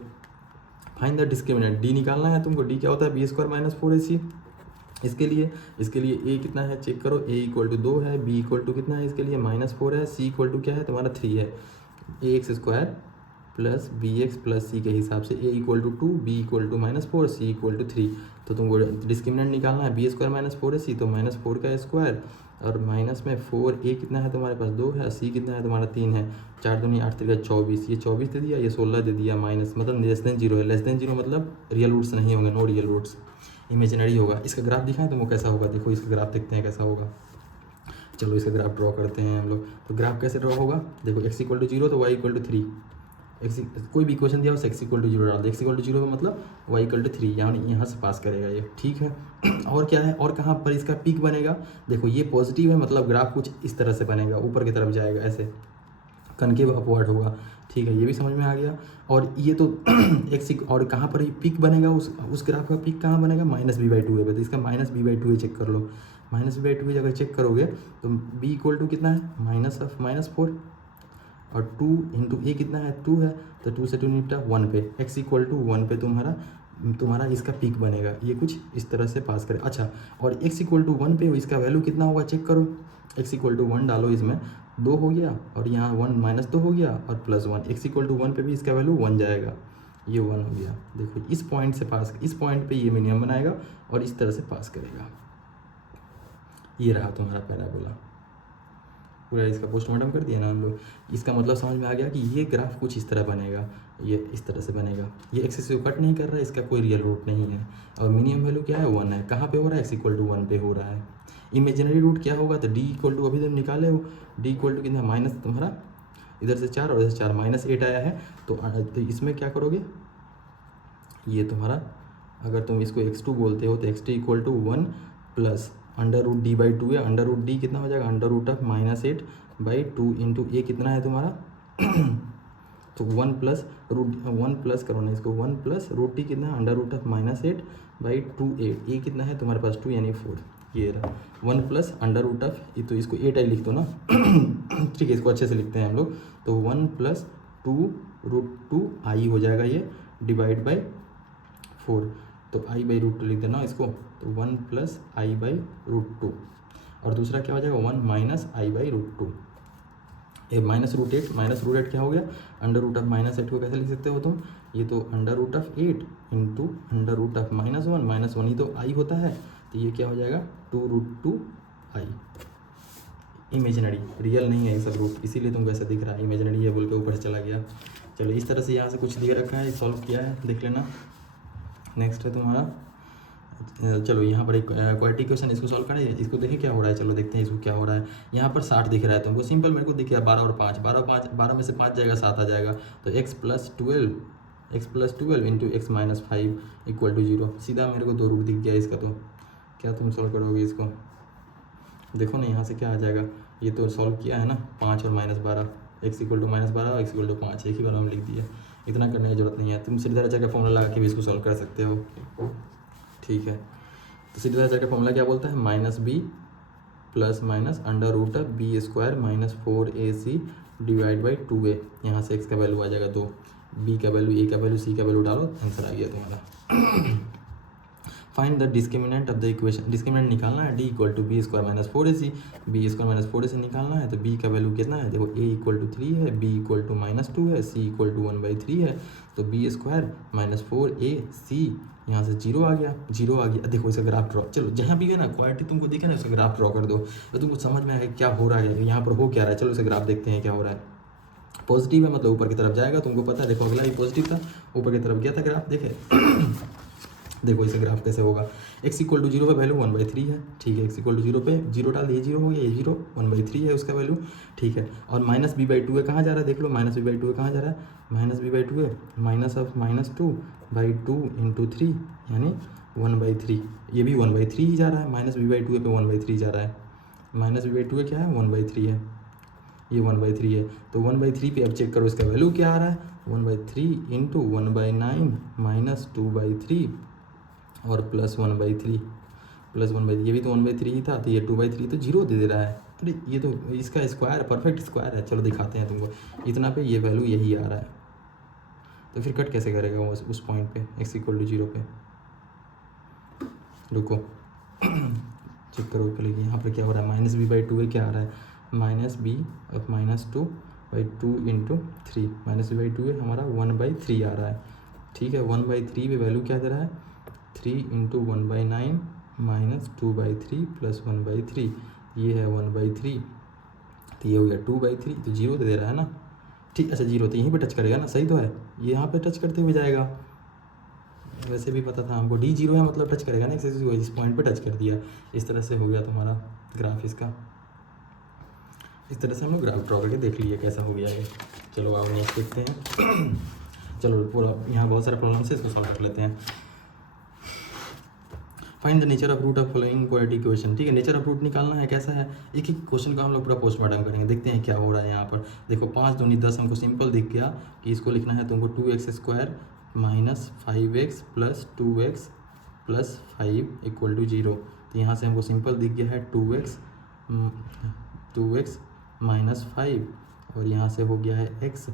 फाइंड द डिस्क्रिमिनेंट, डी निकालना है तुमको। डी क्या होता है b² - 4ac, इसके लिए ए कितना है चेक करो, ए इक्वल टू 2 है, बी इक्वल टू कितना है इसके लिए -4 है, सी इक्वल टू क्या है तुम्हारा 3 है। A x square plus B x plus c के हिसाब से a equal to 2, b equal to -4, c equal to 3। तो तुमको डिस्क्रिमिनेंट निकालना है, बी स्क्वायर -4 है सी, तो -4 का स्क्वायर और माइनस में 4, ए कितना है तुम्हारे पास 2 है, सी कितना है तुम्हारा 3 है, 4 दूनी 8 3 24, ये 24 दे दिया, ये 16 दे दिया, माइनस मतलब लेस देन 0 है। लेस देन 0 मतलब रियल रूट्स नहीं होंगे, नो रियल रूट्स, इमेजिनरी होगा। इसका ग्राफ दिखाएं तुमको कैसा होगा, देखो इसका ग्राफ देखते हैं कैसा होगा। चलो इसका ग्राफ ड्रॉ करते हैं हम लोग। तो ग्राफ कैसे ड्रॉ होगा, देखो x इक्वल टू 0 तो y इक्वल टू 3, एक्स कोई भी इक्वेशन दिया हो x इक्वल टू 0 डाल दो, x इक्वल टू 0 का मतलब y इक्वल टू 3, यानी यहाँ से पास करेगा ये, ठीक है। और क्या है, और कहाँ पर इसका पीक बनेगा, देखो ये पॉजिटिव है मतलब ग्राफ कुछ इस तरह से बनेगा, ऊपर की तरफ जाएगा ऐसे, कनकेव अपवर्ड होगा, ठीक है, ये भी समझ में आ गया। और ये तो एक्स और कहाँ पर पीक बनेगा, उस ग्राफ का पीक कहाँ बनेगा, -b/2 है, तो इसका -b/2 चेक कर लो। -b/2 अगर चेक करोगे तो b इक्वल टू कितना है -4, और 2 इंटू ए कितना है 2 है, तो 2 से 2 निपटा 1 पे, x इक्वल टू 1 पे तुम्हारा इसका पीक बनेगा, ये कुछ इस तरह से पास करे। अच्छा, और x इक्वल टू 1 पे इसका वैल्यू कितना होगा चेक करो, x इक्वल टू 1 डालो, इसमें 2 हो गया और यहाँ 1 -2 हो गया और +1, x इक्वल टू 1 पे भी इसका वैल्यू 1 जाएगा, ये 1 हो गया। देखो इस पॉइंट से पास, इस पॉइंट पे ये मिनिमम बनाएगा और इस तरह से पास करेगा। ये रहा तुम्हारा पैराबोला, पूरा इसका पोस्टमार्टम कर दिया ना हम लोग। इसका मतलब समझ में आ गया कि ये ग्राफ कुछ इस तरह बनेगा, ये इस तरह से बनेगा, ये एक्सिस से कट नहीं कर रहा है, इसका कोई रियल रूट नहीं है, और मिनिमम वैल्यू क्या है 1 है, कहाँ पे हो रहा है x इक्वल टू 1 पे हो रहा है। इमेजिनरी रूट क्या होगा, तो d इक्वल टू अभी तुम निकाले हो, d इक्वल टू कितना माइनस तुम्हारा इधर से 4 और इधर से 4 -8 आया है, तो इसमें क्या करोगे, ये तुम्हारा अगर तुम इसको x2 बोलते हो तो x2 equal to 1 plus √d/2 है, √d कितना हो जाएगा -8/2 इंटू ए कितना है तुम्हारा तो 1 प्लस करो ना इसको, 1 प्लस √d कितना है √−8/2, ए कितना है तुम्हारे पास 2 यानी 4, ये रहा 1 प्लस √, तो इसको 8i लिख दो ना ठीक है, इसको अच्छे से लिखते हैं हम लोग, तो 1 प्लस 2√2i हो जाएगा ये, डिवाइड बाई 4, तो i/√2 लिख देना इसको, तो 1 प्लस i/√2, और दूसरा क्या हो जाएगा 1 माइनस i/√2, ये -√8 क्या हो गया, √8 को कैसे लिख सकते हो तुम, ये तो √8 इंटू √−1, -1 ही तो i होता है, तो ये क्या हो जाएगा 2√2i। इमेजिनरी, रियल नहीं है ये सब रूट, इसीलिए तुमको ऐसा दिख रहा है, इमेजिनरी है बोल के ऊपर से चला गया। चलो इस तरह से यहाँ से कुछ दे रखा है, सॉल्व किया है, देख लेना। नेक्स्ट है तुम्हारा, चलो यहाँ पर एक क्वाड्रेटिक इक्वेशन, इसको सॉल्व करें, इसको देखें क्या हो रहा है, चलो देखते हैं इसको क्या हो रहा है। यहाँ पर 60 दिख रहा है तुमको, सिंपल मेरे को दिख रहा है 12 और 5, 12 में से 5 जाएगा 7 आ जाएगा, तो x plus 12 into x minus 5 equal to 0, सीधा मेरे को 2 रूट दिख गया इसका। तो क्या तुम सॉल्व करोगे इसको, देखो ना यहाँ से क्या आ जाएगा, ये तो सॉल्व किया है ना, 5 और -12, x equal to -12 x equal to 5, एक ही बार हम लिख दिया, इतना करने की जरूरत नहीं है, तुम सीधा का फॉर्मूला लगा के भी इसको सॉल्व कर सकते हो, ठीक है। तो सीधा का फॉर्मूला क्या बोलता है, -b plus minus √b² -4ac divide by 2a, यहाँ से x का वैल्यू आ जाएगा 2, b का वैल्यू, a का वैल्यू, c का वैल्यू डालो, आंसर आ गया तुम्हारा। Find the discriminant of the equation, discriminant निकालना है, d equal to b² -4ac, b² -4ac निकालना है, तो b का वैल्यू कितना है, देखो a इक्वल टू 3 है, b इक्वल टू -2 है, c इक्वल टू 1/3 है, तो b² -4ac यहाँ से 0 आ गया, 0 आ गया। देखो इसका ग्राफ ड्रॉ, चलो जहाँ भी है ना क्वाड्रेटिक तुमको दिखे ना, उसका ग्राफ ड्रॉ कर दो, तो तुमको समझ में आएगा क्या हो रहा है, यहाँ पर हो क्या रहा है। चलो इसका ग्राफ देखते हैं क्या हो रहा है। पॉजिटिव है मतलब ऊपर की तरफ जाएगा, तुमको पता है, देखो अगला भी पॉजिटिव था, ऊपर की तरफ गया था ग्राफ, देखे देखो इसका ग्राफ कैसे होगा, x इक्वल टू 0 पे वैल्यू 1/3 है, ठीक है, x इक्वल टू 0 पे 0 डाल, ये 0 हो गया, ये 0, 1/3 है उसका वैल्यू, ठीक है। और -b/2 है, कहाँ जा रहा है देख लो, -b/2 है कहाँ जा रहा है, -b/2 है -2/2 इंटू 3 यानी 1/3, ये भी 1/3 ही जा रहा है, -b/2 पे 1/3 जा रहा है, -b/2 क्या है 1/3 है, ये 1/3 है, तो 1/3 पे अब चेक करो इसका वैल्यू क्या आ रहा है, 1/3 इंटू 1/9 -2/3 और +1/3, ये भी तो 1/3 ही था, तो ये 2/3, तो 0 दे रहा है। अरे ये तो इसका स्क्वायर, परफेक्ट स्क्वायर है। चलो दिखाते हैं तुमको, इतना पे ये वैल्यू यही आ रहा है, तो फिर कट कैसे करेगा वो उस पॉइंट पे x इक्वल टू 0 पे, रुको चेक करो पहले कि यहाँ पर क्या हो रहा है, माइनस बी बाई टू है, क्या आ रहा है माइनस बी और minus two by two into three, minus B by two है हमारा 1/3 आ रहा है। ठीक है, 1/3 पे वैल्यू क्या दे रहा है 3 इंटू 1/9 माइनस 2/3 प्लस 1/3, ये है 1/3, तो ये हो गया 2/3, तो जीरो तो दे रहा है ना। ठीक, अच्छा जीरो तो यहीं पे टच करेगा ना, सही तो है, ये यहाँ पे टच करते हुए जाएगा, वैसे भी पता था हमको डी जीरो है मतलब टच करेगा ना, इस पॉइंट पे टच कर दिया, इस तरह से हो गया तुम्हारा ग्राफ इसका। इस तरह से हम लोग ग्राफ ड्रॉ करके देख लिए कैसा हो गया ये। चलो आओ नेक्स्ट देखते हैं। चलो पूरा यहाँ बहुत सारे प्रॉब्लम्स है, इसको सॉल्व कर लेते हैं। Find the nature of root of following quadratic equation. ठीक है, नेचर ऑफ रूट निकालना है, कैसा है, एक एक क्वेश्चन का हम लोग पूरा पोस्टमार्टम करेंगे, देखते हैं क्या हो रहा है यहाँ पर। देखो 5 दूनी 10 हमको सिंपल दिख गया कि इसको लिखना है तुमको 2x² minus 5x plus 2x plus 5 equal to 0। तो यहाँ से हमको सिंपल दिख गया है 2x माइनस 5 और यहाँ से हो गया है x,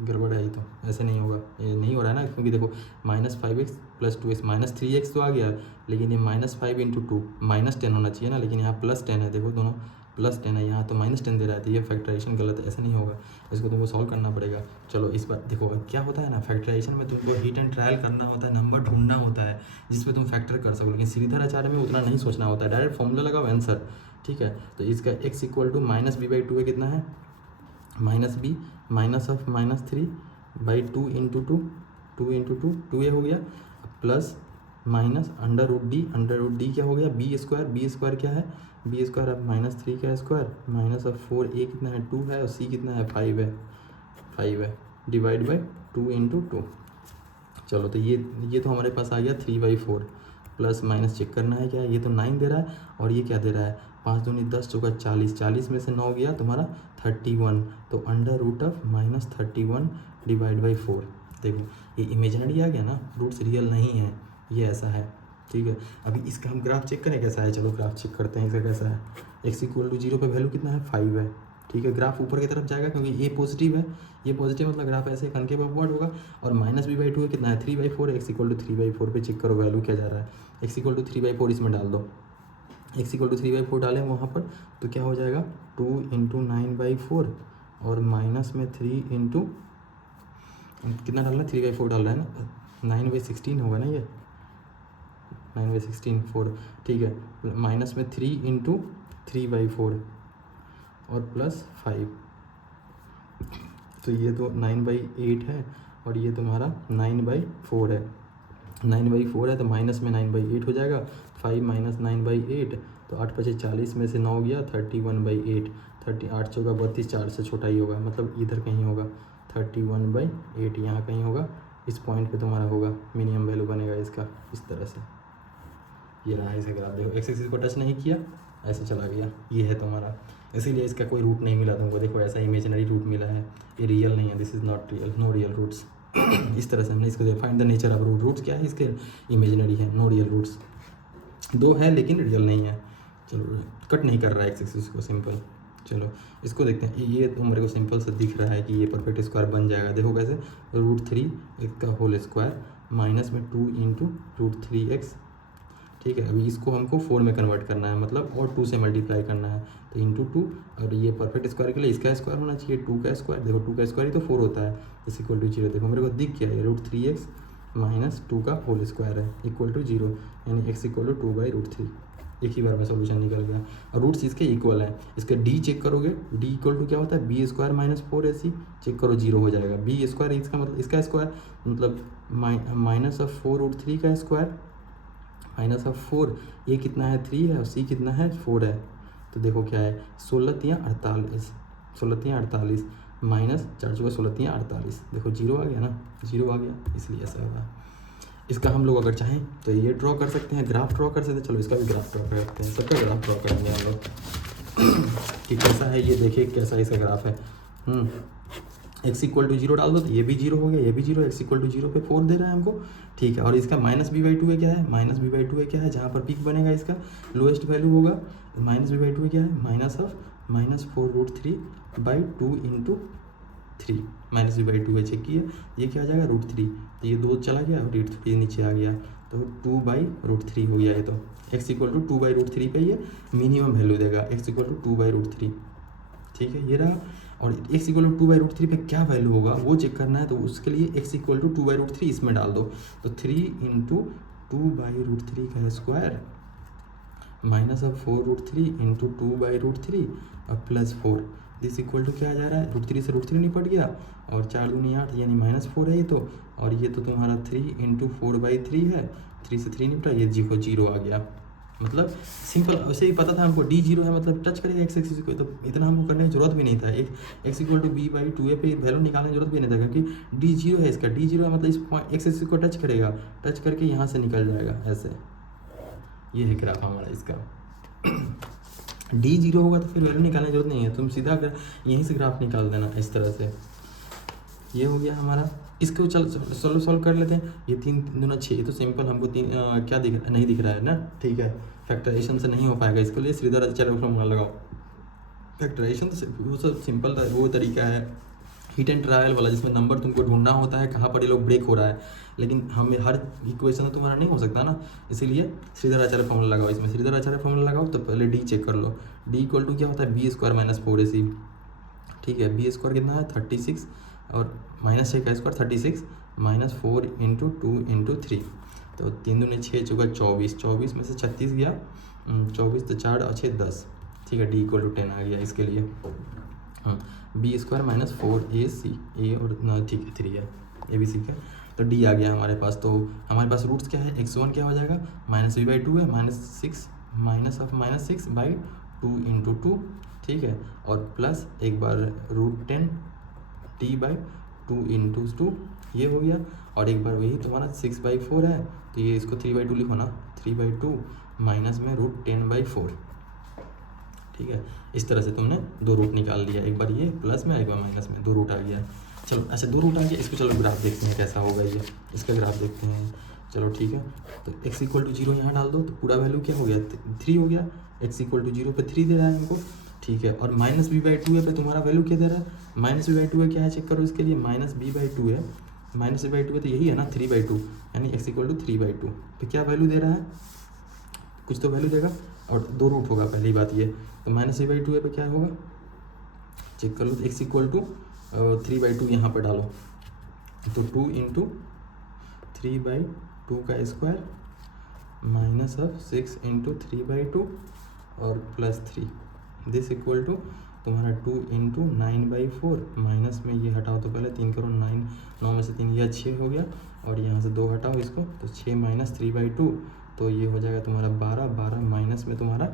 गड़बड़ है, ये तो ऐसे नहीं होगा, ये नहीं हो रहा है ना, क्योंकि देखो -5x plus 2x minus 3x तो आ गया, लेकिन ये -5 इंटू 2 -10 होना चाहिए ना, लेकिन यहाँ +10 है, देखो दोनों +10 है, यहाँ तो -10 दे रहा है, तो ये फैक्टराइजेशन गलत है, ऐसे नहीं होगा, इसको तुमको सॉल्व करना पड़ेगा। चलो इस बार देखो क्या होता है ना, फैक्टराइजेशन में तुमको हिट एंड ट्रायल करना होता है, नंबर ढूंढना होता है जिसमें तुम फैक्टर कर सको, लेकिन श्रीधर आचार्य में उतना नहीं सोचना होता है, डायरेक्ट फॉर्मूला लगाओ आंसर। ठीक है, तो इसका x इक्वल टू -b/2 है, कितना है -b minus of -3/2 into 2 into 2 ये हो गया, plus minus under root D क्या हो गया b² क्या है b² अब -3 का स्क्वायर माइनस ऑफ 4a कितना है 2 है और c कितना है 5 है डिवाइड बाई 2 इंटू 2। चलो तो ये तो हमारे पास आ गया 3/4 प्लस माइनस चेक करना है क्या है, ये तो 9 दे रहा है और ये क्या दे रहा है 5 दूनी 10 चौका 40, 40 में से 9 गया तुम्हारा 31, तो under root of -31 divide by 4। देखो ये इमेजिनरी आ गया ना, रूट्स रियल नहीं है, ये ऐसा है। ठीक है, अभी इसका हम ग्राफ चेक करें कैसा है, चलो ग्राफ चेक करते हैं इसका कैसा है। x इक्वल टू 0 पर वैल्यू कितना है 5 है। ठीक है, ग्राफ ऊपर की तरफ जाएगा क्योंकि ये पॉजिटिव है, ये पॉजिटिव मतलब ग्राफ ऐसे कनकेव अपवर्ड होगा, और -b/2 है कितना है 3/4, x इक्वल टू 3/4 पे चेक करो वैल्यू क्या जा रहा है, x इक्वल टू 3/4 इसमें डाल दो, x इक्वल टू 3/4 डालें वहाँ पर तो क्या हो जाएगा 2 इंटू 9/4 और माइनस में 3 इंटू कितना डालना है 3/4 डाल रहा है ना, 9/16 होगा ना ये 9/16 4। ठीक है, माइनस में 3 इंटू 3/4 और प्लस 5, तो ये तो 9/8 है और ये तुम्हारा 9/4 है, 9/4 है तो माइनस में 9/8 हो जाएगा, 5 माइनस 9/8 तो 8 × 40 में से 9 गया 31/8, 38 चौका 32, 4 से छोटा ही होगा, मतलब इधर कहीं होगा 31/8, यहाँ कहीं होगा, इस पॉइंट पे तुम्हारा होगा, मिनिमम वैल्यू बनेगा इसका इस तरह से। ये रहा इसका ग्राफ, देखो एक्स एक्सिस को टच नहीं किया ऐसे चला गया, ये है तुम्हारा, इसीलिए इसका कोई रूट नहीं मिला तुमको, देखो ऐसा इमेजिनरी रूट मिला है, ये रियल नहीं है, this is not real, no real roots. इस तरह से हमने इसको find the nature of root, roots क्या है इसके इमेजिनरी है, नो रियल रूट्स, 2 है लेकिन रियल नहीं है। चलो कट नहीं कर रहा है एक्स एक्सिस को, सिंपल। चलो इसको देखते हैं, ये तो मेरे को सिंपल से दिख रहा है कि ये परफेक्ट स्क्वायर बन जाएगा, देखो कैसे √3 का होल स्क्वायर माइनस में 2 इंटू √3x। ठीक है, अभी इसको हमको 4 में कन्वर्ट करना है, मतलब और 2 से मल्टीप्लाई करना है, तो इंटू 2, और ये परफेक्ट स्क्वायर के लिए इसका स्क्वायर होना चाहिए 2 का स्क्वायर, देखो 2 का स्क्वायर ही तो 4 होता है, इस इक्वल टू 0। देखो मेरे को दिख गया ये √3x माइनस 2 का होल स्क्वायर है इक्वल टू 0, यानी x इक्वल टू 2/√3, एक ही बार में सोल्यूशन निकल गया। और रूट्स इसके इक्वल है, इसका d चेक करोगे, d इक्वल टू क्या होता है b² माइनस 4ac, चेक करो 0 हो जाएगा, b² इसका मतलब इसका स्क्वायर मतलब माइनस ऑफ 4√3 का स्क्वायर माइनस ऑफ 4, ये कितना है 3 है और c कितना है 4 है, तो देखो क्या है 16×48 माइनस 4×16×48, देखो 0 आ गया ना, 0 आ गया, इसलिए ऐसा होगा। इसका हम लोग अगर चाहें तो ये ड्रॉ कर सकते हैं, ग्राफ ड्रॉ कर सकते हैं, चलो इसका भी ग्राफ ड्रॉ करते हैं, सबका ग्राफ ड्रॉ करेंगे हम लोग कि कैसा है, ये देखिए कैसा इसका ग्राफ है। x इक्वल टू 0 डाल दो तो ये भी 0 हो गया, ये भी 0, x इक्वल टू 0 पे 4 दे रहा है हमको। ठीक है, और इसका -b/2 है क्या है, -b/2 है क्या है, जहाँ पर पिक बनेगा इसका लोएस्ट वैल्यू होगा, -b/2 है क्या है minus of -4√3/2 into 3 minus B by 2 है, चेक किया, ये क्या आ जाएगा √3, तो ये 2 चला गया और √3 नीचे आ गया, तो 2/√3 हो गया ये। तो x इक्वल टू 2/√3 पे ये मिनिमम वैल्यू देगा, x इक्वल टू 2/√3, ठीक है, ये रहा। और x इक्वल टू 2/√3 पे क्या वैल्यू होगा वो चेक करना है, तो उसके लिए x इक्वल टू 2/√3 इसमें डाल दो, तो 3 इंटू 2/√3 का स्क्वायर माइनस अब 4√3 इंटू 2/√3 और प्लस 4, दिस इक्वल टू क्या आ जा रहा है, √3 से √3 निपट गया और 4 दूनी 8 यानी -4 है ये तो, और ये तो तुम्हारा 3 इंटू 4/3 है, 3 से 3 निपटा, ये 0 आ गया। मतलब सिंपल, वैसे ही पता था हमको d0 है मतलब टच करेगा एक्स एक्सिस को, तो इतना हमको करने की जरूरत भी नहीं था, एक x इक्वल टू b/2 पे वैल्यू निकालने की जरूरत भी नहीं था, क्योंकि d0 है, इसका d0 है मतलब इस पॉइंट एक्स एक्सिस को टच करेगा, टच करके यहाँ से निकल जाएगा ऐसे, ये है ग्राफ हमारा इसका। d0 होगा तो फिर वैल्यू निकालने की जरूरत नहीं है, तुम सीधा अगर यहीं से ग्राफ निकाल देना इस तरह से। ये हो गया हमारा, इसको चल सॉल्व कर लेते हैं। ये 3 दूना 6, ये तो सिंपल हमको क्या दिख रहा है, नहीं दिख रहा है ना, ठीक है, फैक्टराइजेशन से नहीं हो पाएगा, इसके लिए श्रीधराचार्य फॉर्मूला लगाओ। फैक्टराइजेशन तो वो सब सिंपल वो तरीका है हिट एंड ट्रायल वाला, जिसमें नंबर तुमको ढूंढना होता है कहाँ पर ये लोग ब्रेक हो रहा है, लेकिन हमें हर इक्वेशन तो तुम्हारा नहीं हो सकता ना, इसीलिए श्रीधराचार्य फॉर्मूला लगाओ। इसमें श्रीधराचार्य फॉर्मूला लगाओ तो पहले डी चेक कर लो, डी इक्वल टू क्या होता है b² - 4ac, ठीक है, b² कितना है 36 और -6 का स्क्वायर 36 -4 इंटू 2 इंटू 3, तो 3 दूनी 6 चौका 24, 24 में से 36 गया, 24 तो 4 और 6 10, ठीक है, डी इक्वल टू 10 आ गया इसके लिए। हाँ, b² - 4ac, ए और ठीक है 3 है, ए बी सी का, तो डी आ गया हमारे पास। तो हमारे पास रूट्स क्या है, x1 क्या हो जाएगा -b/2 है, -6/2 इंटू 2, ठीक है, और प्लस एक बार √10 t/2 इंटू 2, ये हो गया, और एक बार वही तुम्हारा 6/4 है, तो ये इसको 3/2 लिखो ना, 3/2 माइनस में √10/4, ठीक है, इस तरह से तुमने 2 रूट निकाल लिया, एक बार ये प्लस में एक बार माइनस में, 2 रूट आ गया। चलो अच्छा 2 रूट आ गया, इसको चलो ग्राफ देखते हैं कैसा होगा ये, इसका ग्राफ देखते हैं, चलो ठीक है। तो x इक्वल टू 0 यहाँ डाल दो, तो पूरा वैल्यू क्या हो गया 3 हो गया, x इक्वल टू 0 पे 3 दे रहा है हमको, ठीक है, और -b/2 है पे तुम्हारा वैल्यू क्या दे रहा है, -b/2 है, क्या है चेक करो इसके लिए, -b/2 है, -b/2 है तो यही है ना 3/2, यानी x इक्वल टू 3/2 पे क्या वैल्यू दे रहा है, कुछ तो वैल्यू देगा, और 2 रूट होगा, पहली बात ये, तो -b/2 पे क्या होगा चेक कर लो, x इक्वल टू 3/2 यहाँ पर डालो, तो 2 इंटू 3/2 का स्क्वायर माइनस ऑफ 6 इंटू 3/2 और प्लस 3, दिस इक्वल टू तुम्हारा 2 इंटू 9/4, माइनस में ये हटाओ तो पहले 3 करो 9, 9 में से 3 यह 6 हो गया, और यहाँ से 2 हटाओ इसको, तो 6 माइनस 3/2, तो ये हो जाएगा तुम्हारा 12, 12 माइनस में तुम्हारा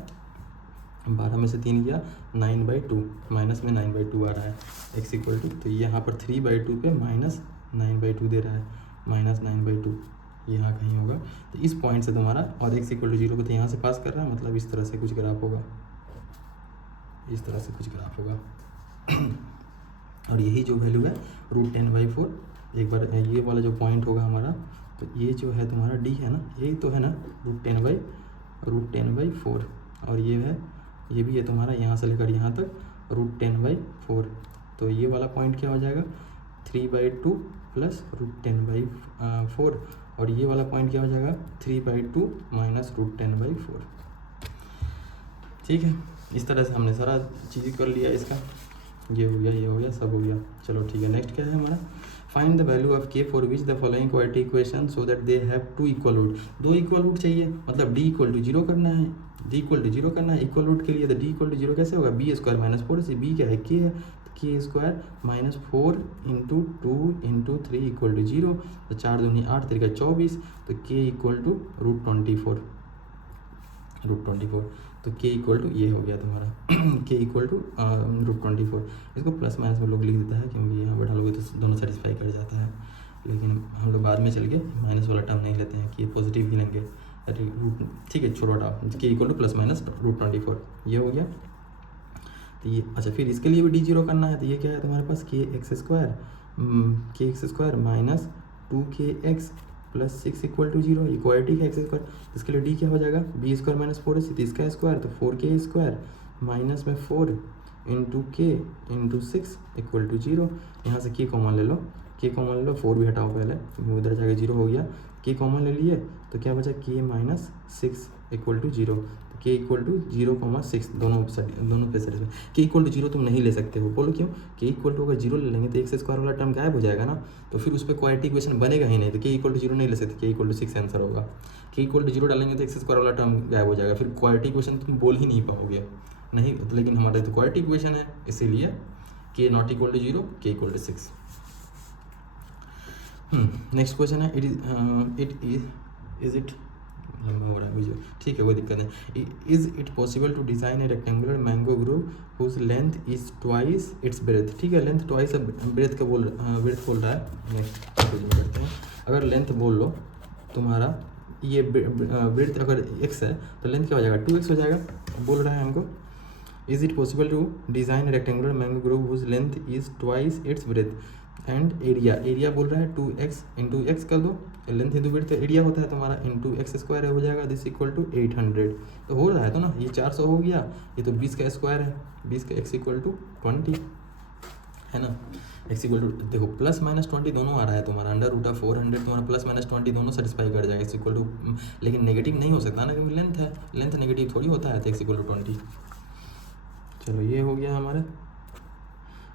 12 में से 3 गया 9/2, माइनस में 9/2 आ रहा है, x इक्वल टू, तो यहाँ पर 3/2 पे माइनस 9/2 दे रहा है, माइनस 9/2 यहाँ कहीं होगा, तो इस पॉइंट से तुम्हारा, और x इक्वल टू 0 को तो यहाँ से पास कर रहा है, मतलब इस तरह से कुछ ग्राफ होगा, इस तरह से कुछ ग्राफ होगा। और यही जो वैल्यू है √10/4, एक बार ये वाला जो पॉइंट होगा हमारा, तो ये जो है तुम्हारा d है ना, यही तो है ना √10/4, और ये है, ये भी है तुम्हारा यहाँ से लेकर यहाँ तक √10/4, तो ये वाला पॉइंट क्या हो जाएगा 3/2 प्लस √10/4, और ये वाला पॉइंट क्या हो जाएगा 3/2 माइनस √10/4, ठीक है। इस तरह से हमने सारा चीज़ कर लिया इसका, ये हो गया, ये हो गया, सब हो गया। चलो ठीक है, नेक्स्ट क्या है हमारा, find the value of k for which the following quadratic equation so that they have 2 equal root, 2 equal root चाहिए, मतलब d इक्वल टू 0 करना है, d इक्वल टू 0 करना है इक्वल रूट के लिए, तो d इक्वल टू 0 कैसे होगा, b² - 4ac, b क्या है k है, k² - 4 into 2 into 3 equal to 0, तो 4 दूनी 8 3 का 24, तो k इक्वल टू √24, तो k इक्वल टू ये हो गया तुम्हारा k इक्वल टू √24, इसको प्लस माइनस में लोग लिख देता है, क्योंकि यहाँ बैठा लोगे तो दोनों सेटिस्फाई कर जाता है, लेकिन हम लोग बाद में चल के माइनस वाला टर्म नहीं लेते हैं कि पॉजिटिव ही लेंगे, रूट, ठीक है, छोड़ो हटाओ, k equal two plus minus √24, ये हो गया। तो ये अच्छा, फिर इसके लिए भी d0 करना है, तो ये क्या है तुम्हारे पास kx² minus 2kx plus 6 equal to 0, ये क्वाड्रेटिक है x², इसके लिए d क्या हो जाएगा b² - 4ac, तो इसका स्क्वायर तो 4k² माइनस में 4 इंटू के इंटू 6 इक्वल टू 0। यहाँ से के कॉमन ले लो, के कॉमन ले लो, 4 भी हटाओ पहले, उधर जाके 0 हो गया। के कॉमन ले लिए तो क्या बचा, के माइनस 6 इक्वल टू 0। के इक्वल टू 0,6 दोनों पे साइड के इक्वल टू 0 तुम नहीं ले सकते हो। बोलो क्यों, के इक्वल टू अगर 0 ले लेंगे तो एक्स स्क्वायर वाला टर्म गायब हो जाएगा ना, तो फिर उस पर क्वाड्रेटिक इक्वेशन बनेगा ही नहीं। तो के इक्वल टू 0 नहीं ले सकते, के इक्वल टू 6 आंसर होगा। के इक्वल टू 0 डालेंगे तो एक्स स्क्वायर वाला टर्म गायब हो जाएगा, फिर क्वाड्रेटिक इक्वेशन तुम बोल ही नहीं पाओगे नहीं। तो लेकिन हमारे तो क्वाड्रेटिक इक्वेशन है, इसीलिए के नॉट इक्वल टू 0, के इक्वल टू 6। नेक्स्ट क्वेश्चन है, इज इट लंबा हो रहा है मुझे, ठीक है कोई दिक्कत नहीं। Is it possible to design a rectangular mango grove whose length is twice its breadth. ठीक है, लेंथ ट्वाइस ब्रेथ का बोल रहा है। नेक्स्ट करते हैं, अगर लेंथ बोल लो तुम्हारा ये ब्रेथ अगर x है तो लेंथ क्या हो जाएगा, 2x हो जाएगा। बोल रहा है हमको is it possible to design a rectangular mango grove whose length is twice its breadth and area बोल रहा है 2x इंटू एक्स कर दो, लेंथ इंटू ब्रेथ तो एरिया होता है तुम्हारा, इंटू एक्स स्क्वायर हो जाएगा, दिस इक्वल टू 800। तो हो रहा है तो ना, ये 400 हो गया, ये तो 20 का स्क्वायर है, 20 का x इक्वल टू 20 है ना। x इक्वल टू देखो प्लस माइनस 20 दोनों आ रहा है तुम्हारा, अंडर रूट ऑफ 400 तुम्हारा प्लस माइनस 20 दोनों सेटिस्फाई कर जाएगा। x इक्वल टू लेकिन नेगेटिव नहीं हो सकता ना, क्योंकि लेंथ है, लेंथ नेगेटिव थोड़ी होता है। तो x इक्वल टू 20। चलो ये हो गया हमारा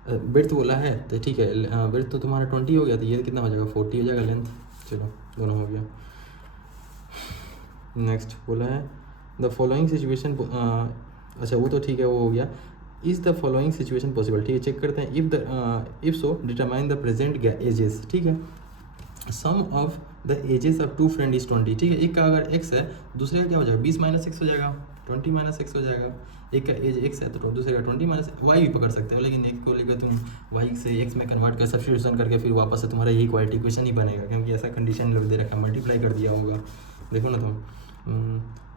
ब्रेथ बोला है तो ठीक है, ब्रेथ तो तुम्हारा 20 हो गया, तो ये कितना हो जाएगा 40 हो जाएगा लेंथ। चलो दोनों हो गया। नेक्स्ट बोला है द फॉलोइंग सिचुएशन, अच्छा वो तो ठीक है वो हो गया। Is the following situation possible, ठीक है चेक करते हैं। If so determine the present ages. ठीक है, sum of the ages of two friend is 20। ठीक है, एक का अगर x है दूसरे का क्या हो जाएगा 20 माइनस एक्स हो जाएगा, 20 माइनस एक्स हो जाएगा। एक का एज x है तो दूसरे का 20 माइनस y भी पकड़ सकते हो, लेकिन एक को लेकर तुम y से x में कन्वर्ट कर सब्स्टिट्यूशन करके फिर वापस से तुम्हारा यही क्वाड्रेटिक इक्वेशन ही बनेगा, क्योंकि ऐसा कंडीशन लोग दे रखा है, मल्टीप्लाई कर दिया होगा। देखो ना तुम,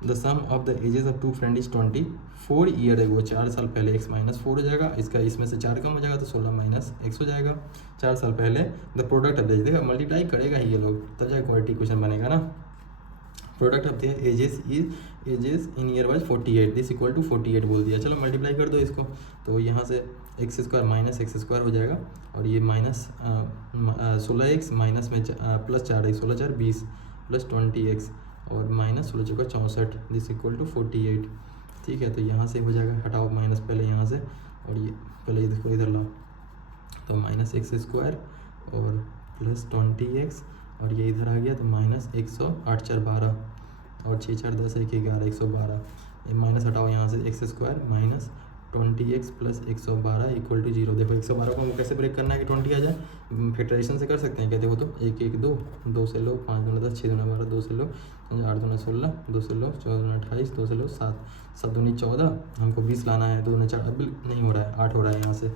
the sum of the ages of two friend is 20 4 year ago, 4 साल पहले x माइनस 4 हो जाएगा, इसका इसमें से 4 कम हो जाएगा तो 16 माइनस x हो जाएगा। 4 साल पहले द प्रोडक्ट ऑफ द, देखा मल्टीप्लाई करेगा ही ये लोग, तब जाए क्वाड्रेटिक इक्वेशन बनेगा ना। Product of the ages in year wise 48, this equal to 48 बोल दिया। चलो मल्टीप्लाई कर दो इसको, तो यहाँ से X square minus X square हो जाएगा, और ये माइनस 16x माइनस में प्लस 4x, 16 4 20 प्लस 20x और माइनस 16 चौका 64, दिस इक्वल टू 48। ठीक है, तो यहाँ से हो जाएगा, हटाओ माइनस पहले यहाँ से, और ये पहले इसको इधर लाओ, तो माइनस एक्स स्क्वायर और प्लस 20x और ये इधर आ गया तो माइनस 108 4 12 और 6 4 10 1 11 112। ये माइनस हटाओ यहाँ से, X square minus 20x plus 112 equal to 0। देखो 112 को हमको कैसे ब्रेक करना है कि 20 आ जाए, फैक्टराइजेशन से कर सकते हैं क्या। देखो तो 1 1 2, 2 से लो, 5 दूना 10, 6 दूना 12, 2 से लो, 8 दूना 16, 2 से लो, 14 दूना 28, 2 से लो 7, 7 दूनी 14, हमको 20 लाना है, 2 दूना 4, अब नहीं हो रहा है, 8 हो रहा है यहाँ से।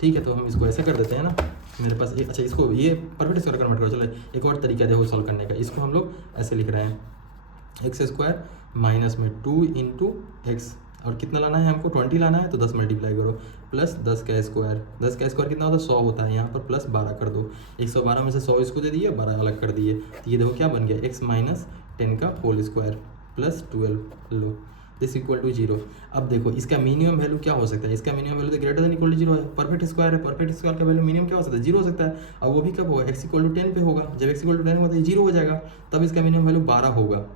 ठीक है, तो हम इसको ऐसे कर देते हैं ना, मेरे पास ये, अच्छा इसको ये परफेक्ट स्क्वायर कन्वर्ट करो। चलो एक और तरीका देखो सॉल्व करने का, इसको हम लोग ऐसे लिख रहे हैं, एक्स स्क्वायर माइनस में 2 इंटू एक्स, और कितना लाना है हमको 20 लाना है, तो 10 मल्टीप्लाई करो, प्लस 10 का स्क्वायर, 10 का स्क्वायर कितना होता है 100 होता है, यहाँ पर प्लस 12 कर दो, 112 में से 100 इसको दे दिए, 12 अलग कर दिए, तो ये देखो क्या बन गया, x माइनस 10 का होल स्क्वायर प्लस 12 लो, दिस इक्वल टू 0। अब देखो इसका मिनिमम वैल्यू क्या हो सकता है, इसका मिनिमम वैल्यू तो ग्रेटर देन इक्वल टू 0 है, परफेक्ट स्क्वायर है, परफेक्ट स्क्वायर का वैल्यू मिनिमम क्या हो सकता है 0 हो सकता है, और वो भी कब होगा x इक्वल टू 10 पे होगा, जब x इक्वल टू 10 होगा तो 0 हो जाएगा, तब इसका मिनिमम वैल्यू 12 होगा।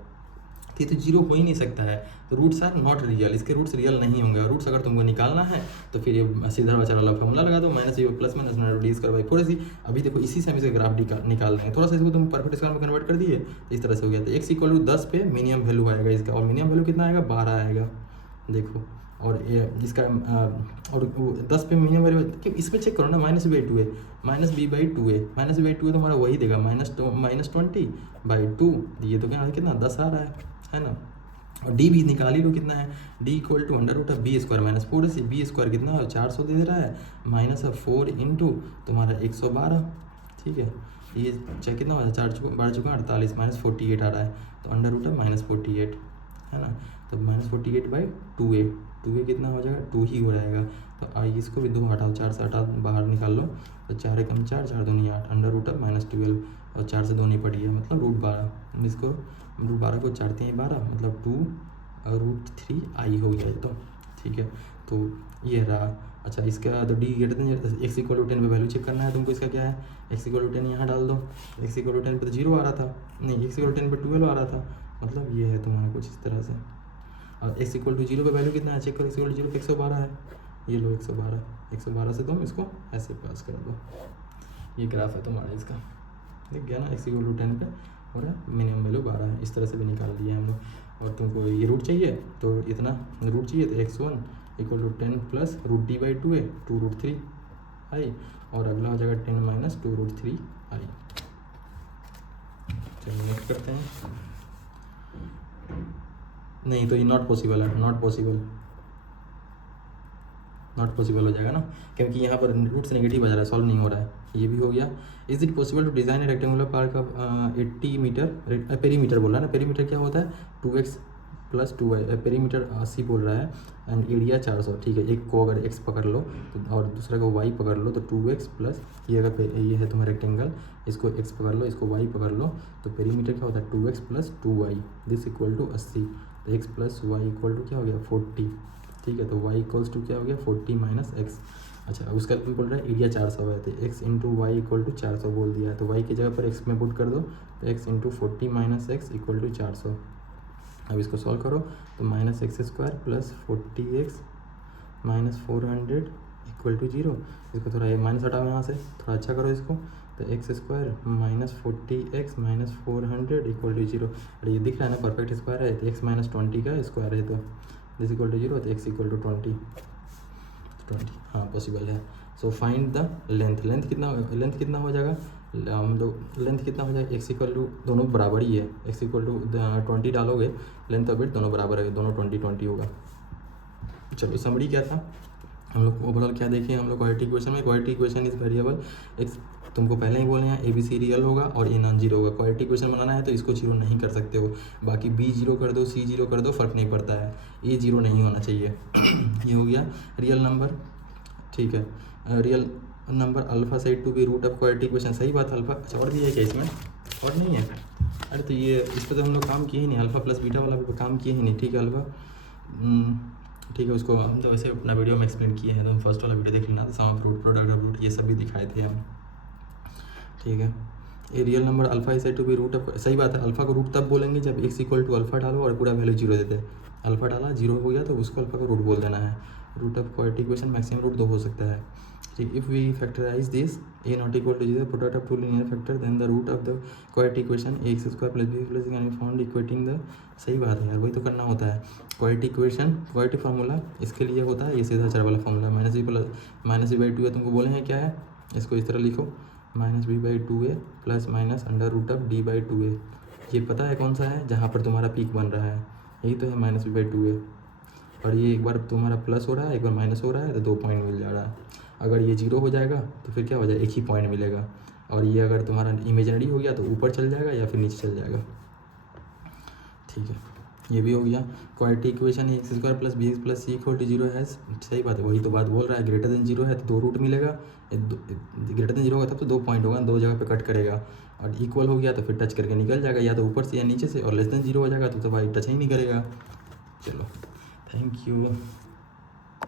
ये तो 0 हो ही नहीं सकता है, तो रूट्स आर नॉट रियल, इसके रूट्स रियल नहीं होंगे, रूट्स अगर तुमको निकालना है तो फिर ये सीधा बचा वाला फॉर्मूला लगा दो, माइनस ये प्लस माइनस रिड्यूस करवाई थोड़ी सी। अभी देखो इसी से हम इसका ग्राफ निकाल लेंगे, थोड़ा सा इसको तुम परफेक्ट स्क्वायर में कन्वर्ट कर दिए तो इस तरह से हो गया। तो x इक्वल टू 10 पे मिनिमम वैल्यू आएगा इसका, और मिनिमम वैल्यू कितना आएगा 12 आएगा, देखो। और ये इसका और 10 पे मिनिमम वैल्यू इसमें चेक करो ना, माइनस b बाई 2 है, माइनस b बाई 2 है, माइनस b बाई 2 है तो हमारा वही देगा माइनस 20 बाई 2, ये तो क्या कितना 10 आ रहा है ना। और d भी निकाल ही लो कितना है, d equal to under root of B square minus 4 से, बी स्क्वायर कितना है 400 दे रहा है, माइनस ऑफ 4 इंटू तुम्हारा 112। ठीक है, ये चाहे कितना हो जाए 4 12 चुका 48 माइनस 48 आ रहा है, तो अंडर रूट ऑफ माइनस 48 है ना, तो माइनस 48 बाई 2a कितना हो जाएगा 2 ही हो जाएगा। तो इसको भी 2 हटाओ, 4 से हटा बाहर निकाल लो, तो 4 एकम 4 4 दूनी 8 अंडर रूट ऑफ माइनस 12, और 4 से 2 नहीं पड़ी है मतलब रूट 12, इसको रूट 12 को 4 3 12 मतलब 2 रूट 3 आई हो गया तो। ठीक है, तो ये रहा अच्छा इसका तो D greater than X equal to 10 पे वैल्यू चेक करना है तुमको। इसका क्या है, एक्स इक्वल टू 10 यहाँ डाल दो। एक्स इक्वल टू 10 पे तो 0 आ रहा था, नहीं एक्स इक्वल टू 10 पे 12 आ रहा था, मतलब ये है तुम्हारा कुछ इस तरह से। और एक्स इक्वल टू 0 पे वैल्यू कितना है चेक करो, एक्स इक्वल टू 0 पे 112 है, ये लो 112 से तुम इसको ऐसे पास कर दो। ये ग्राफ है तुम्हारा इसका, देख गया ना, एक्स इक्वल टू 10 पे और मिनिमम वैल्यू 12 है, इस तरह से भी निकाल दिया हम लोग। और तुमको ये रूट चाहिए तो इतना रूट चाहिए तो x1 equal to 10 plus root D by 2 है 2√3 आई, और अगला हो जाएगा 10 माइनस 2√3 आई। चलिए नेक्स्ट करते हैं। नहीं तो ये नॉट पॉसिबल है, नॉट पॉसिबल हो जाएगा ना, क्योंकि यहाँ पर रूट से नेगेटिव आ जा रहा है, सॉल्व नहीं हो रहा है। ये भी हो गया। Is it possible to design a rectangular park of 80 metre, perimeter बोल रहा है ना, पेरीमीटर क्या होता है 2x प्लस 2y, पेरीमीटर 80 बोल रहा है एंड एरिया 400, ठीक है। एक को अगर x पकड़ लो तो और दूसरा को y पकड़ लो तो 2x प्लस ये अगर ये है तुम्हारा रेक्टेंगल, इसको x पकड़ लो, इसको y पकड़ लो, तो पेरीमीटर क्या होता है 2x plus 2y this equal to 80, तो x plus y equal to क्या हो गया 40, ठीक है। तो y इक्वल्स टू क्या हो गया 40 माइनस एक्स। अच्छा उसका तुम बोल रहा है एरिया 400 है, तो x into Y equal to 400 बोल दिया है, तो y की जगह पर x में पुट कर दो, तो x into 40 minus X equal to 400। अब इसको सॉल्व करो तो minus X square plus 40x minus 400 equal to 0। इसको थोड़ा ये माइनस हटाओ यहाँ से, थोड़ा अच्छा करो इसको, तो X square minus 40x minus 400 equal to 0। अरे ये दिख रहा है ना परफेक्ट स्क्वायर है, तो x माइनस 20 का स्क्वायर है, तो दिस इक्वल टू 0, तो x इक्वल टू 20, हाँ पॉसिबल है। सो फाइंड द लेंथ कितना हो जाएगा, हम लोग लेंथ कितना हो जाएगा, x इक्वल टू दोनों बराबर ही है, x इक्वल टू 20 डालोगे, लेंथ और विड्थ दोनों बराबर है, दोनों 20 होगा। चलो समरी क्या था, हम लोग ओवरऑल क्या देखें, हम लोग क्वाड्रेटिक इक्वेशन में quadratic equation is variable x, तुमको पहले ही बोले हैं ABC रियल होगा और A नॉन जीरो होगा। क्वाड्रेटिक इक्वेशन बनाना है तो इसको जीरो नहीं कर सकते हो, बाकी B जीरो कर दो, C जीरो कर दो, फर्क नहीं पड़ता है, A जीरो नहीं होना चाहिए। ये हो गया रियल नंबर, ठीक है। Real number alpha said to B root of quadratic equation, सही बात है। अल्फा अच्छा और भी है क्या इसमें, और नहीं है, अरे तो ये इस पर तो हम लोग काम किए ही नहीं, अल्फा प्लस बीटा वाला पे काम किए ही नहीं, ठीक है। अल्फा ठीक है, उसको हम तो वैसे अपना वीडियो में एक्सप्लेन किए हैं, तो फर्स्ट वाला वीडियो देख लेना, तो sum of root, product of root, ये सब भी दिखाए थे हम, ठीक है। ये real number alpha is to B root of, सही बात है। अल्फा को रूट तब बोलेंगे जब x इक्वल टू अल्फा डालो और पूरा वैल्यू जीरो देते हैं, अल्फा डाला जीरो हो गया तो उसको अल्फा को रूट बोल देना है। Root of quadratic equation maximum root 2 हो सकता है, ठीक। If we factorise this a not equal to 0 product of two linear factor then the root of the quadratic equation ax square plus b plus can be found equating the, सही बात है यार, वही तो करना होता है। क्वाड्रेटिक इक्वेशन क्वाड्रेटिक फार्मूला इसके लिए होता है, ये सीधा चर वाला फार्मूला माइनस b बाई 2 है, तुमको बोले हैं क्या है, इसको इस तरह लिखो minus b by 2a plus minus under root of d by 2a। ये पता है कौन सा है, जहाँ पर तुम्हारा पीक बन रहा है, यही तो है माइनस b बाई 2a। और ये एक बार तुम्हारा प्लस हो रहा है, एक बार माइनस हो रहा है, तो 2 पॉइंट मिल जा रहा है। अगर ये जीरो हो जाएगा तो फिर क्या हो जाएगा, एक ही पॉइंट मिलेगा। और ये अगर तुम्हारा इमेजिनरी हो गया तो ऊपर चल जाएगा या फिर नीचे चल जाएगा, ठीक है। ये भी हो गया। Quadratic equation X square plus B x plus C equal to 0 है, सही बात है, वही तो बात बोल रहा है। ग्रेटर देन 0 है तो 2 रूट मिलेगा, ग्रेटर देन 0 होगा तब तो 2 पॉइंट होगा, 2 जगह पे कट करेगा। और इक्वल हो गया तो फिर टच करके निकल जाएगा, या तो ऊपर से या नीचे से, और लेस देन 0 हो जाएगा तो भाई टच ही नहीं करेगा। चलो थैंक यू।